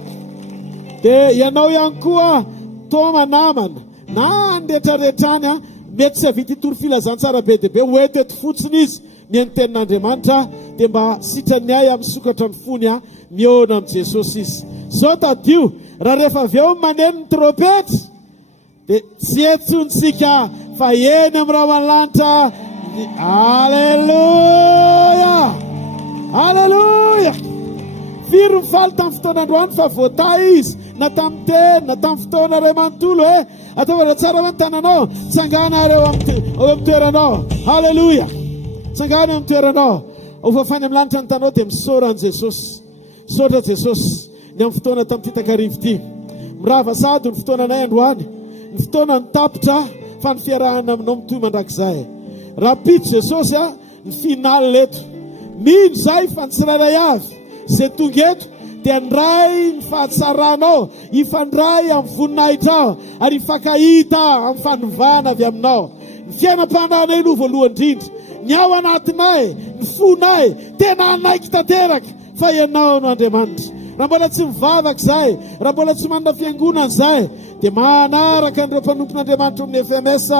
Dia ianao ihany koa toma namana na nrehetrarehetrany mety tsy havita hitoro filazantsara be dia be hoeto eto fotsiny izy mihaino tenin'Andriamanitra dia mba sitrany ay amin'ny sokatra ny fony mihoana amin'ny Jesosy izy. Zao tadio raha rehefa avy eo maneno ny trompetra dia tsy etsontsika fa eny amin'ny rahamanlanitra. Alleluia. Alleluia. firy mifaly tamin'ny fotoanandroany fa voatay izy na tamin'ny teny na tamin'ny fotoana iray manontolo hoe ataovana tsara hoe ny tananao tsangana ary eo amin'ny toeranao. Halleloja. Tsangana eo amin'ny toeranao. Ofafany amin'ny lanitra ny tanao dia misaoran'i Jesosy. Misaotra Jesosy ny amin'ny fotoana tamin'ity takarivo ity. Mirava sady ny fotoananay androany, ny fotoana ny tapitra fa ny fiarahana aminao mitoy mandrakizay. Raha pito Jesosy ny finaly eto. Mino zay fa ny tsirairay avy zay tonga eto dia ndray ny fahatsaranao, ifandray amin'ny voninahitra ary ifankahita amin'ny fanovana avy aminao. Ny fiainam-pandahanay aloha voalohany indrindra, ny ao anatinay, ny fonay, tena anaiky tanteraka fa ianao no Andriamanitra. Raha mbola tsy mivavaka zay, raha mbola tsy manana fiangonana zay, dia manaraka an'ireo mpanompon'Andriamanitra amin'ny FMS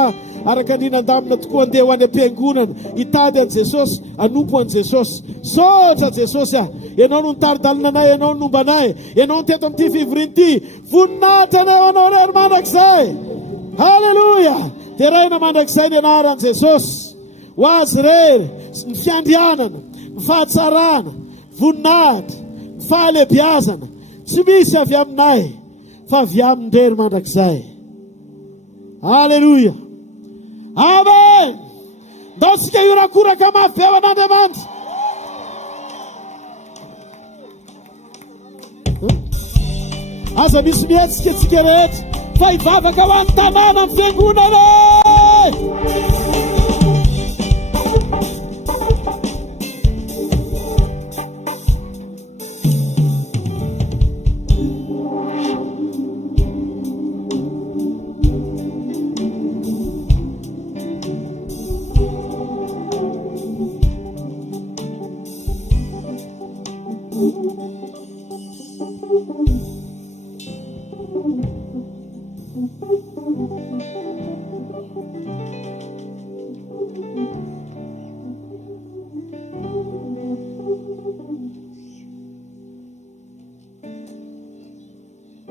araka ninan-damina tokoa andeha ho any am-piangonana hitady an' Jesosy, anompo an' Jesosy. Saotra Jesosy ianao no nitaridalina anay, ianao no nomba anay, ianao no teto amin'ity fivoriana ity. Voninahitra anay ho anao rery mandrakizay. Halleluja. Dia raina mandrakizay ny anaran'i Jesosy. Ho azy rery ny fiandrianana, ny fahatsarana, voninahitra, ny fahalebiazana tsy misy avy aminay fa avy amin'ny rery mandrakizay. Halleluja. Amen. Daotsika iorakoraka mafy be ho an'Andriamanitra. Aza misy mihetsika antsika rehetra fa hivavaka ho an'ny tanàna amin'ny fiangonana.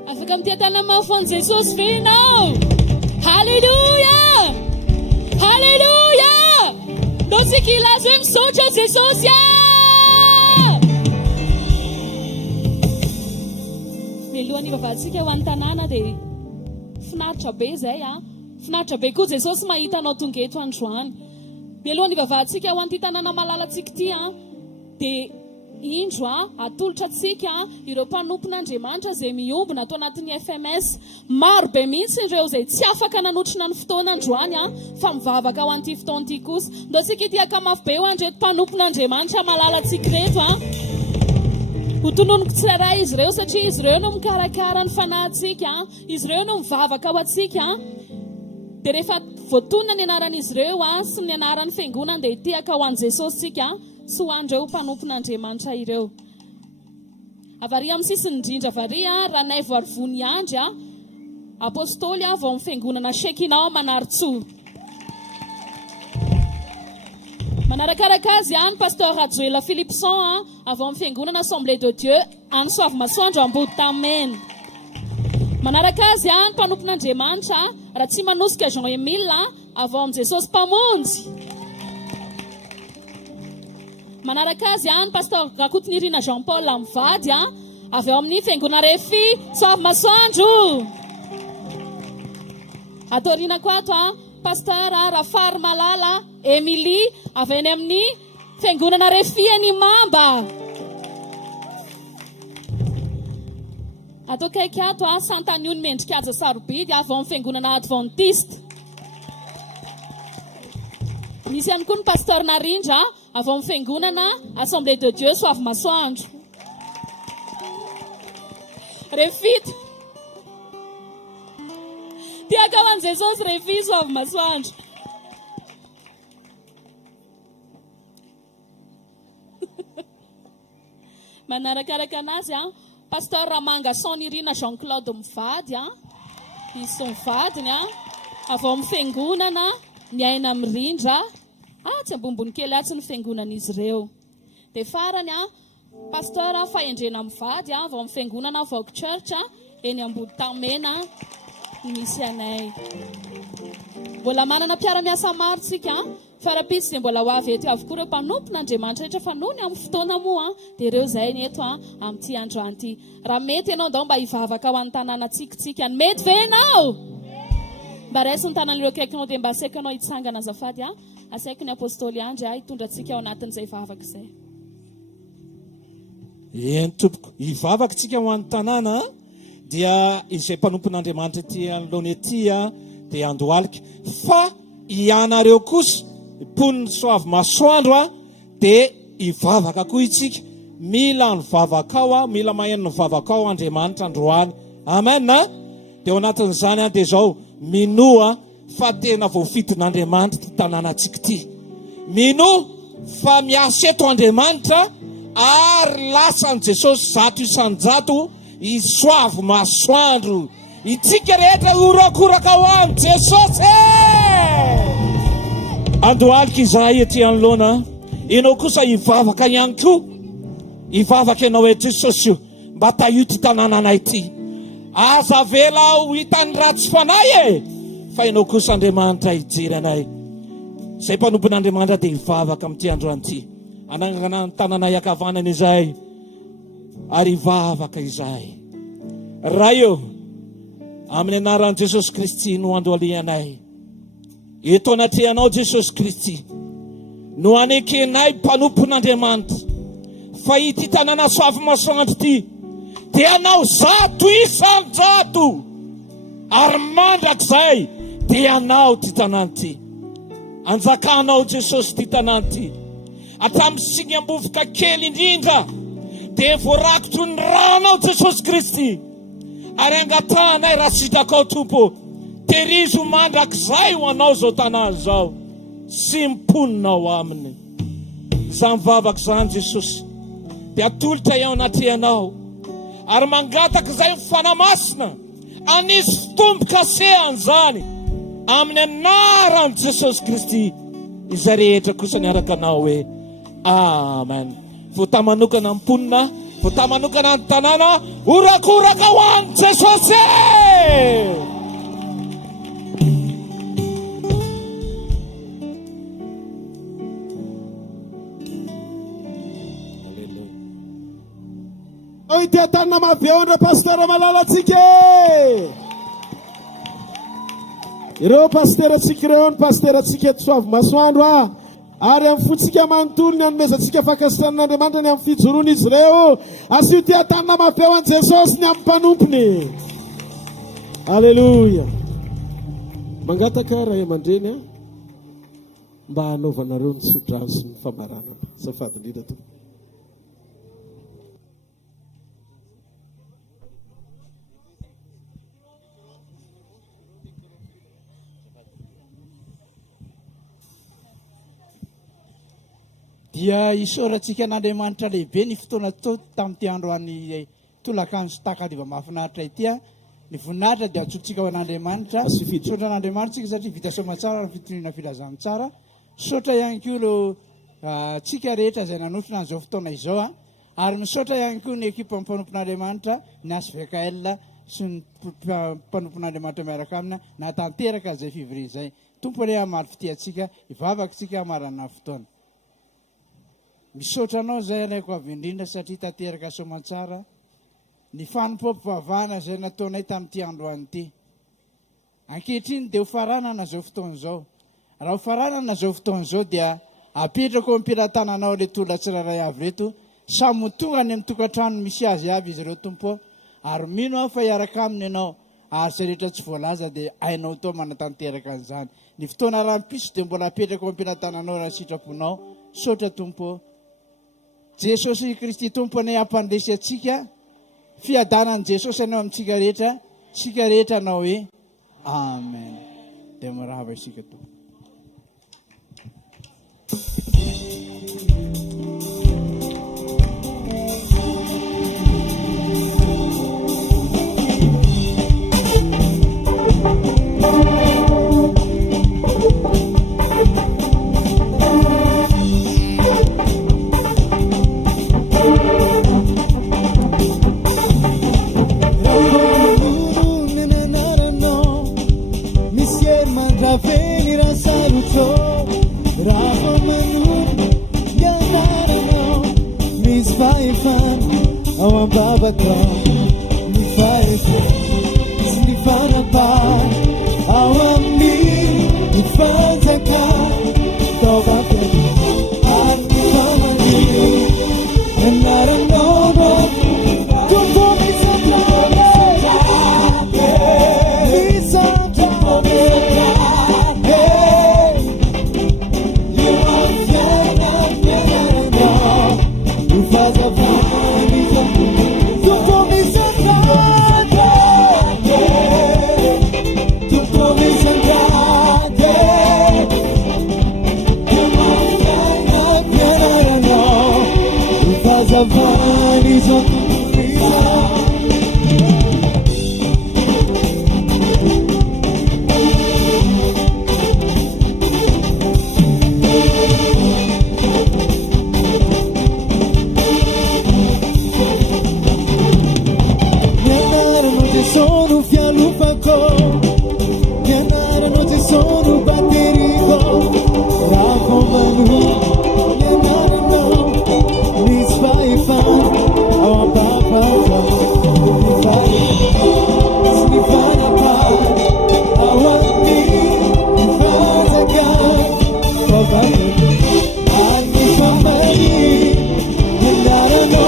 Afaka mitetana mafon'ny Jesosy venao. Halleluja. Halleluja. Dotsika ilaza hoe misaotra Jesosy. Mialohan'ny vavahaditsika ho an'ny tanàna dia finaritra be zay finaritra be koa Jesosy mahita anao tonga eto androany. Mialohan'ny vavahaditsika ho an'ity tanàna malalatsika ity dia indro atolotra atsika ireo mpanompon'Andriamanitra izay miombona atao anatin'ny FMS. Maro be mihitsy ireo izay tsy afaka nanotrina ny fotoana androany fa mivavaka ho an'ity fotoana ity kosa. Ndao tsika ity akamafy be ho an'ireto mpanompon'Andriamanitra malalatsika reto ho tononoko tsirairay izy ireo satria izy ireo no mikarakara ny fanahintsika, izy ireo no mivavaka ho atsika. Dia rehefa voatonona ny anaran'izy ireo sy ny anaran'ny fiangonana dia hitehaka ho an'i Jesosy tsika sy ho an'ireo mpanompon'Andriamanitra ireo. Avaria amin'ny sisiny indrindra avaria ranay voarivony andry apôstôly vao amin'ny fiangonana Shekinah Manaritsoa. Manarakaraka azy ny pasteur Joël Philipson avy amin'ny fiangonana Assemblée de Dieu any Soavimasoandro Amboditamena. Manaraka azy ny mpanompon'Andriamanitra raha tsy manosika Jean Emile avy amin'ny Jesosy Mpamonjy. Manaraka azy ny pasteur Rakotonirina Jean Paul Mivady avy ao amin'ny fiangonana Refi Soavimasoandro. Atoriana koa ato pasteur Rafary Malala Emily avy any amin'ny fiangonana Refi Animamba. Ato kaiky ato Santaniony Mendrikaja Sarobidy avy amin'ny fiangonana Adventiste. Misy ihany koa ny pasteur Narindra avy amin'ny fiangonana Assemblée de Dieu Soavimasoandro. Refito. Tiaka ho an'i Jesosy Refi Soavimasoandro. Manarakaraka anazy pasteur Ramanga Sonirina Jean-Claude Mivady izy mivadiny avy amin'ny fiangonana ny aina mirindra tsy ambombony kely atsy ny fiangonan'izy ireo. Dia farany pasteur Fahendrena Mivady avy amin'ny fiangonana Vogue Church eny Amboditamena misy anay. Ho mbola manana mpiara-miasa maro tsika farapisy dia mbola ho avy eto avokoa ireo mpanompon'Andriamanitra rehetra fa noho ny amin'ny fotoana moa dia ireo izay ny eto amin'ity androany ity. Raha mety ianao dao mba hivavaka ho an'ny tanàna mety ve ianao? Mba raisy ny tanan'ireo akaikinao dia mba asaiko anao hitsangana azafady asaiko ny apôstôly Andry hitondrantsika ao anatin'izay vavaka izay. Eny tompoko, hivavaka tsika ho an'ny tanàna dia izay mpanompon'Andriamanitra ety anoloana ety dia andohalika fa ianareo kosa mponiny Soavimasoandro dia hivavaka koa itsika, mila ny vavaka ao mila maheno ny vavaka ao Andriamanitra androany. Amen. Dia ao anatin'izany dia zao minoa fa tena voafitin'Andriamanitra ty tanànatsika ity. Minoa fa miasa eto Andriamanitra ary lasan'i Jesosy 100 isan-jato i Soavimasoandro. Itsika rehetra horakoraka ho amin'ny Jesosy. Andohalika izahay ety anoloana, ianao kosa hivavaka ihany koa. Hivavaka ianao e Jesosy mba tahito tanànanay ity. Aza vela ho hitany ratsy fanay fa ianao kosa Andriamanitra hijery anay. Izay mpanompon'Andriamanitra dia hivavaka amin'ity androany ity. Anangana ny tanànay ankavanana izay ary hivavaka izay. Raha eo amin'ny anaran'i Jesosy Kristy no andohalianay. Eto anatrehanao Jesosy Kristy no anekenay mpanompon'Andriamanitra fa ity tanàna Soavimasoandro ity dia anao 100 isan-jato ary mandrakizay dia anao ty tanàna ity. Anjakanao Jesosy ty tanàna ity atramin'ny singam-bovoka kely indrindra dia voarakitro ny ranao Jesosy Kristy ary angatanay raha sitraka ao tompo. Terizo mandrakizay ho anao zao tanàna zao sy mimponinao aminy. Izany mivavaka izany Jesosy dia atolotra ao anatrehanao ary mangataka izay mifanamasina anisy fitomboka sehan'izany amin'ny anaran'i Jesosy Kristy izay rehetra kosa niaraka anao hoe amen. Voatamanokana mponina, voatamanokana ny tanàna, horakoraka ho an'i Jesosy. Ity tanàna maveondra pasteur malalatsika. Ireo pasteur atsika ireo ny pasteur atsika eto Soavimasoandro ary amin'ny fotsika manontolo ny anomezantsika fakasitranin'Andriamanitra ny amin'ny fijoroana izy ireo. Asio ty tanàna maveo an' Jesosy ny amin'ny mpanompony. Alleluia. Mangataka ray aman-dreny mba hanaovanareo ny sodrano sy ny famarana. Azafady indrindra to. Dia isaorantsika n'Andriamanitra lehibe ny fotoana tamin'ity androany tolakandro sy takadiva mahafinaritra ity. Ny voninahitra dia atsotsika ho an'Andriamanitra. Misaotra n'Andriamanitra tsika satria vita soamantsara ny fitonina filazana tsara. Misaotra ihany koa lo tsika rehetra izay nanofina an'izao fotoana izao ary misaotra ihany koa ny ekipa mpanompon'Andriamanitra ny hvkl sy ny mpanompon'Andriamanitra miaraka amina natanteraka izay fivoriana izay. Tompo le hamary fitiatsika hivavaka tsika hamarana fotoana. Misaotra anao zay alaiko avy indrindra satria tanteraka soamantsara ny fanompom-pivavahana izay nataonay tamin'ity androany ity. Ankehitriny dia ho faranana zao fotoana izao. Raha ho faranana zao fotoana izao dia apetrako ampilatananao le tola tsiraray avy reto samy tonga any amin'ny tokantrano misy azy avy izy ireo tompo ary mino aho fa hiaraka aminy ianao ary zay rehetra tsy voalaza dia hainao tao manatanteraka an'izany. Ny fotoana rahampiso dia mbola apetrako ampilatananao raha sitraponao. Saotra tompo. Jesosy Kristy tompony ampandresy atsika fiadanan'i Jesosy anao amintsika rehetra, tsika rehetra anao hoe amen. Dia mirava isika tompo. Vem fatao ny faefa sy ny fanapa ao amin'ny ny fanjaka taovaka ary ny famaniry ianaranao tombo misandrabe misandrabe io afiana fianaranao ny fazavany tombo misandrabe tombo misandrabe io afiana fianaranao ny fazavany sono fialupako Yanarano te sono batterico Rakomanu Yanarano Mis faifan Awa papa Snifana pa Awa ni Nifazaka Pavani Ani famani Yanarano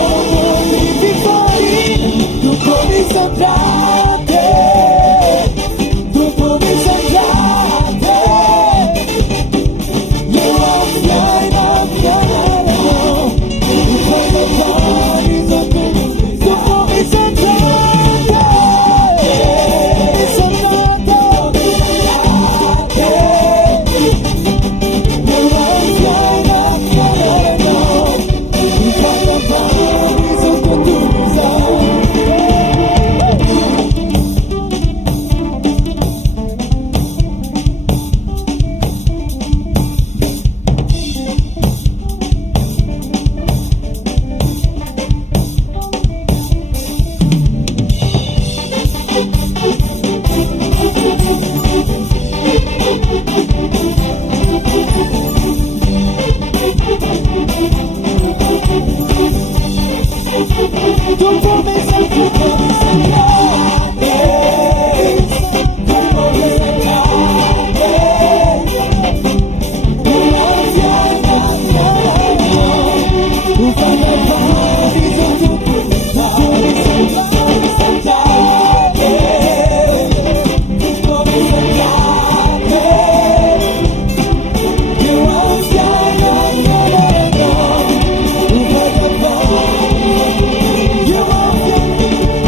Nififari Nukoni sabrate Nukoni sabrate Yo fiana fiana Nukoni sabrate Nukoni sabrate Sabrate Yo fiana fiana Nukoni sabrate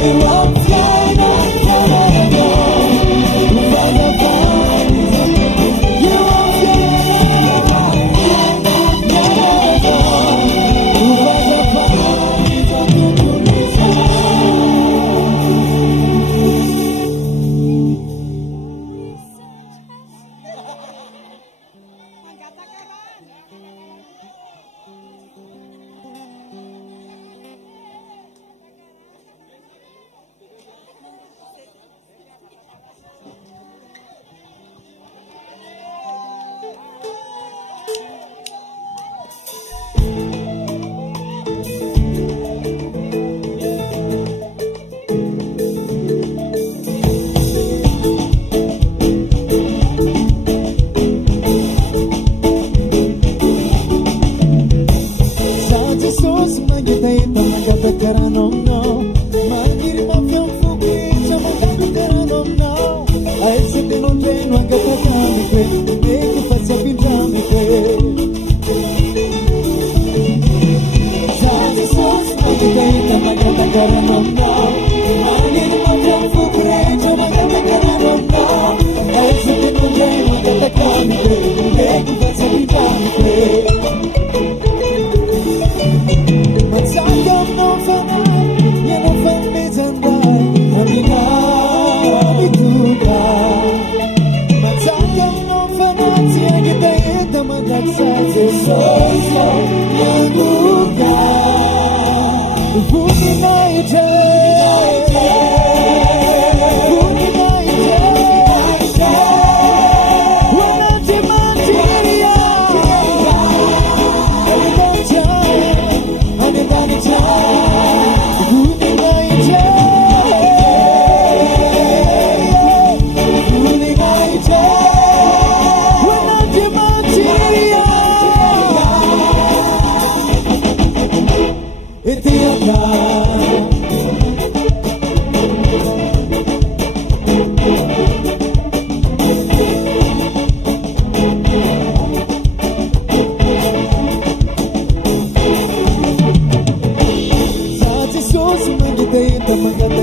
You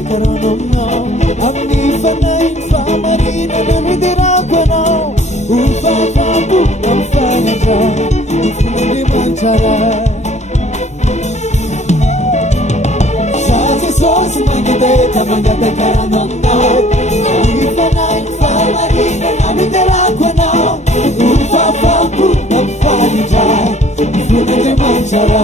karanamnao amin'ny fanainy famarinana midirapanao ufafampo amfanatra ifonandriamantsara Jesus mangideta mangatakaranamnao amin'ny fanainy famarinana midirapanao ufafampo amfanatra ifonandriamantsara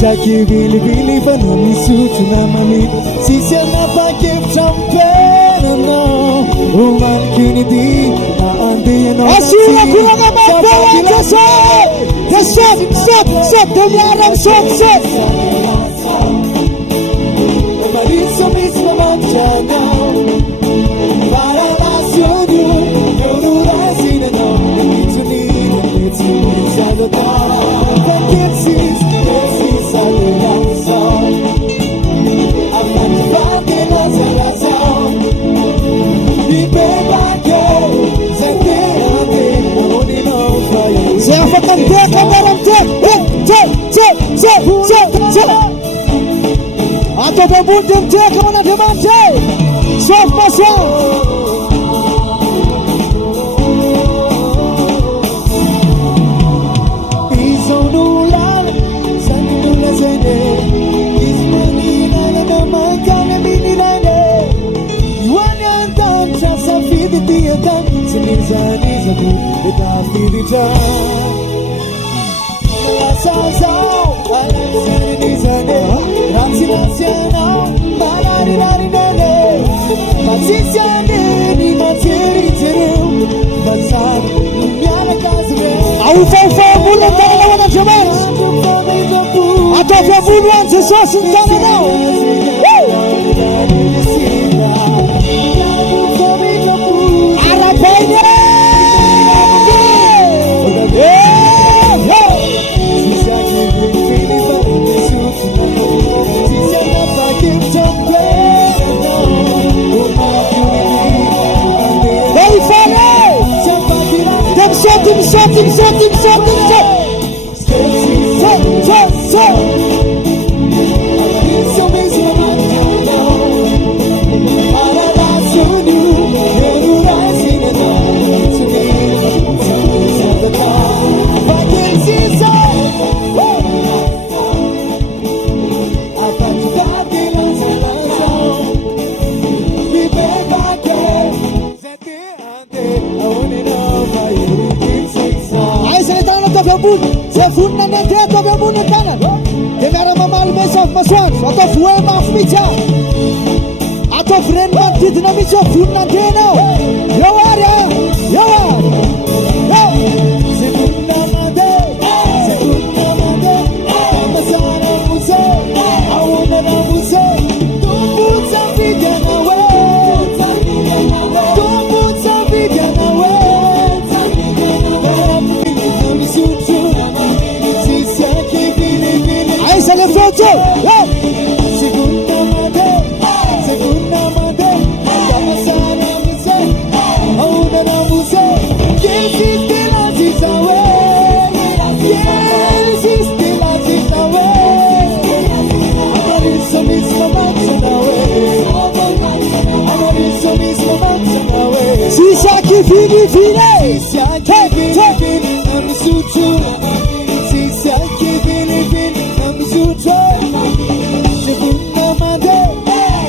Sisa kivili fana misutu na mami Sisa na pakevtra mpena no Uman kunidi maandi no Asura kuna na mapela jasa Sop Demiaram sop Mariso misma manchana Para la ciudad Yo no la sine no It's you need It's you need Atau pun dia kemana dia manja. Sof Satan, sinizanizako, ipapirita. Malasasao, alansanizane, ramsinasianao, malarilarinene. Masisiane, ni materitero, basar, mianakazre. Aufa, bulan tanana wana jamani. Atofya bulan sesosin tanana. Arapanya. Sotin. Sefuna na teto bebuna tanan. Dengar mamali mesaf maswan. Atau fuel maaf micha. Atau friend man tidna micha funa teno. Yawar. Sefuna made. Masana muse. Auna na muse. Tumbut sabidia na we. Sale foto. Segunda made, kama sana muse, auna na muse. Yes, still as is away. Analiso mismo matsanawe. Sisa kifini fine. Amisuchu. Sisa kifini fine.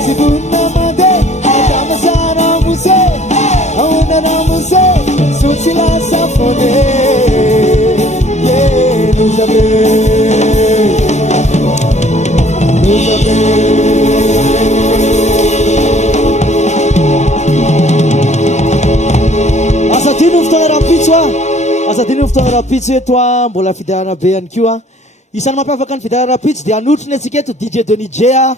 Segunda made, kama sana muse, auna na muse, suchila safone, nuzabe. Asatiny fotoana rapitso eto mbola fidarana be ihany koa. Isan'ny mampiavaka ny fidarana rapitso dia anotriny antsika eto DJ Denis Jea.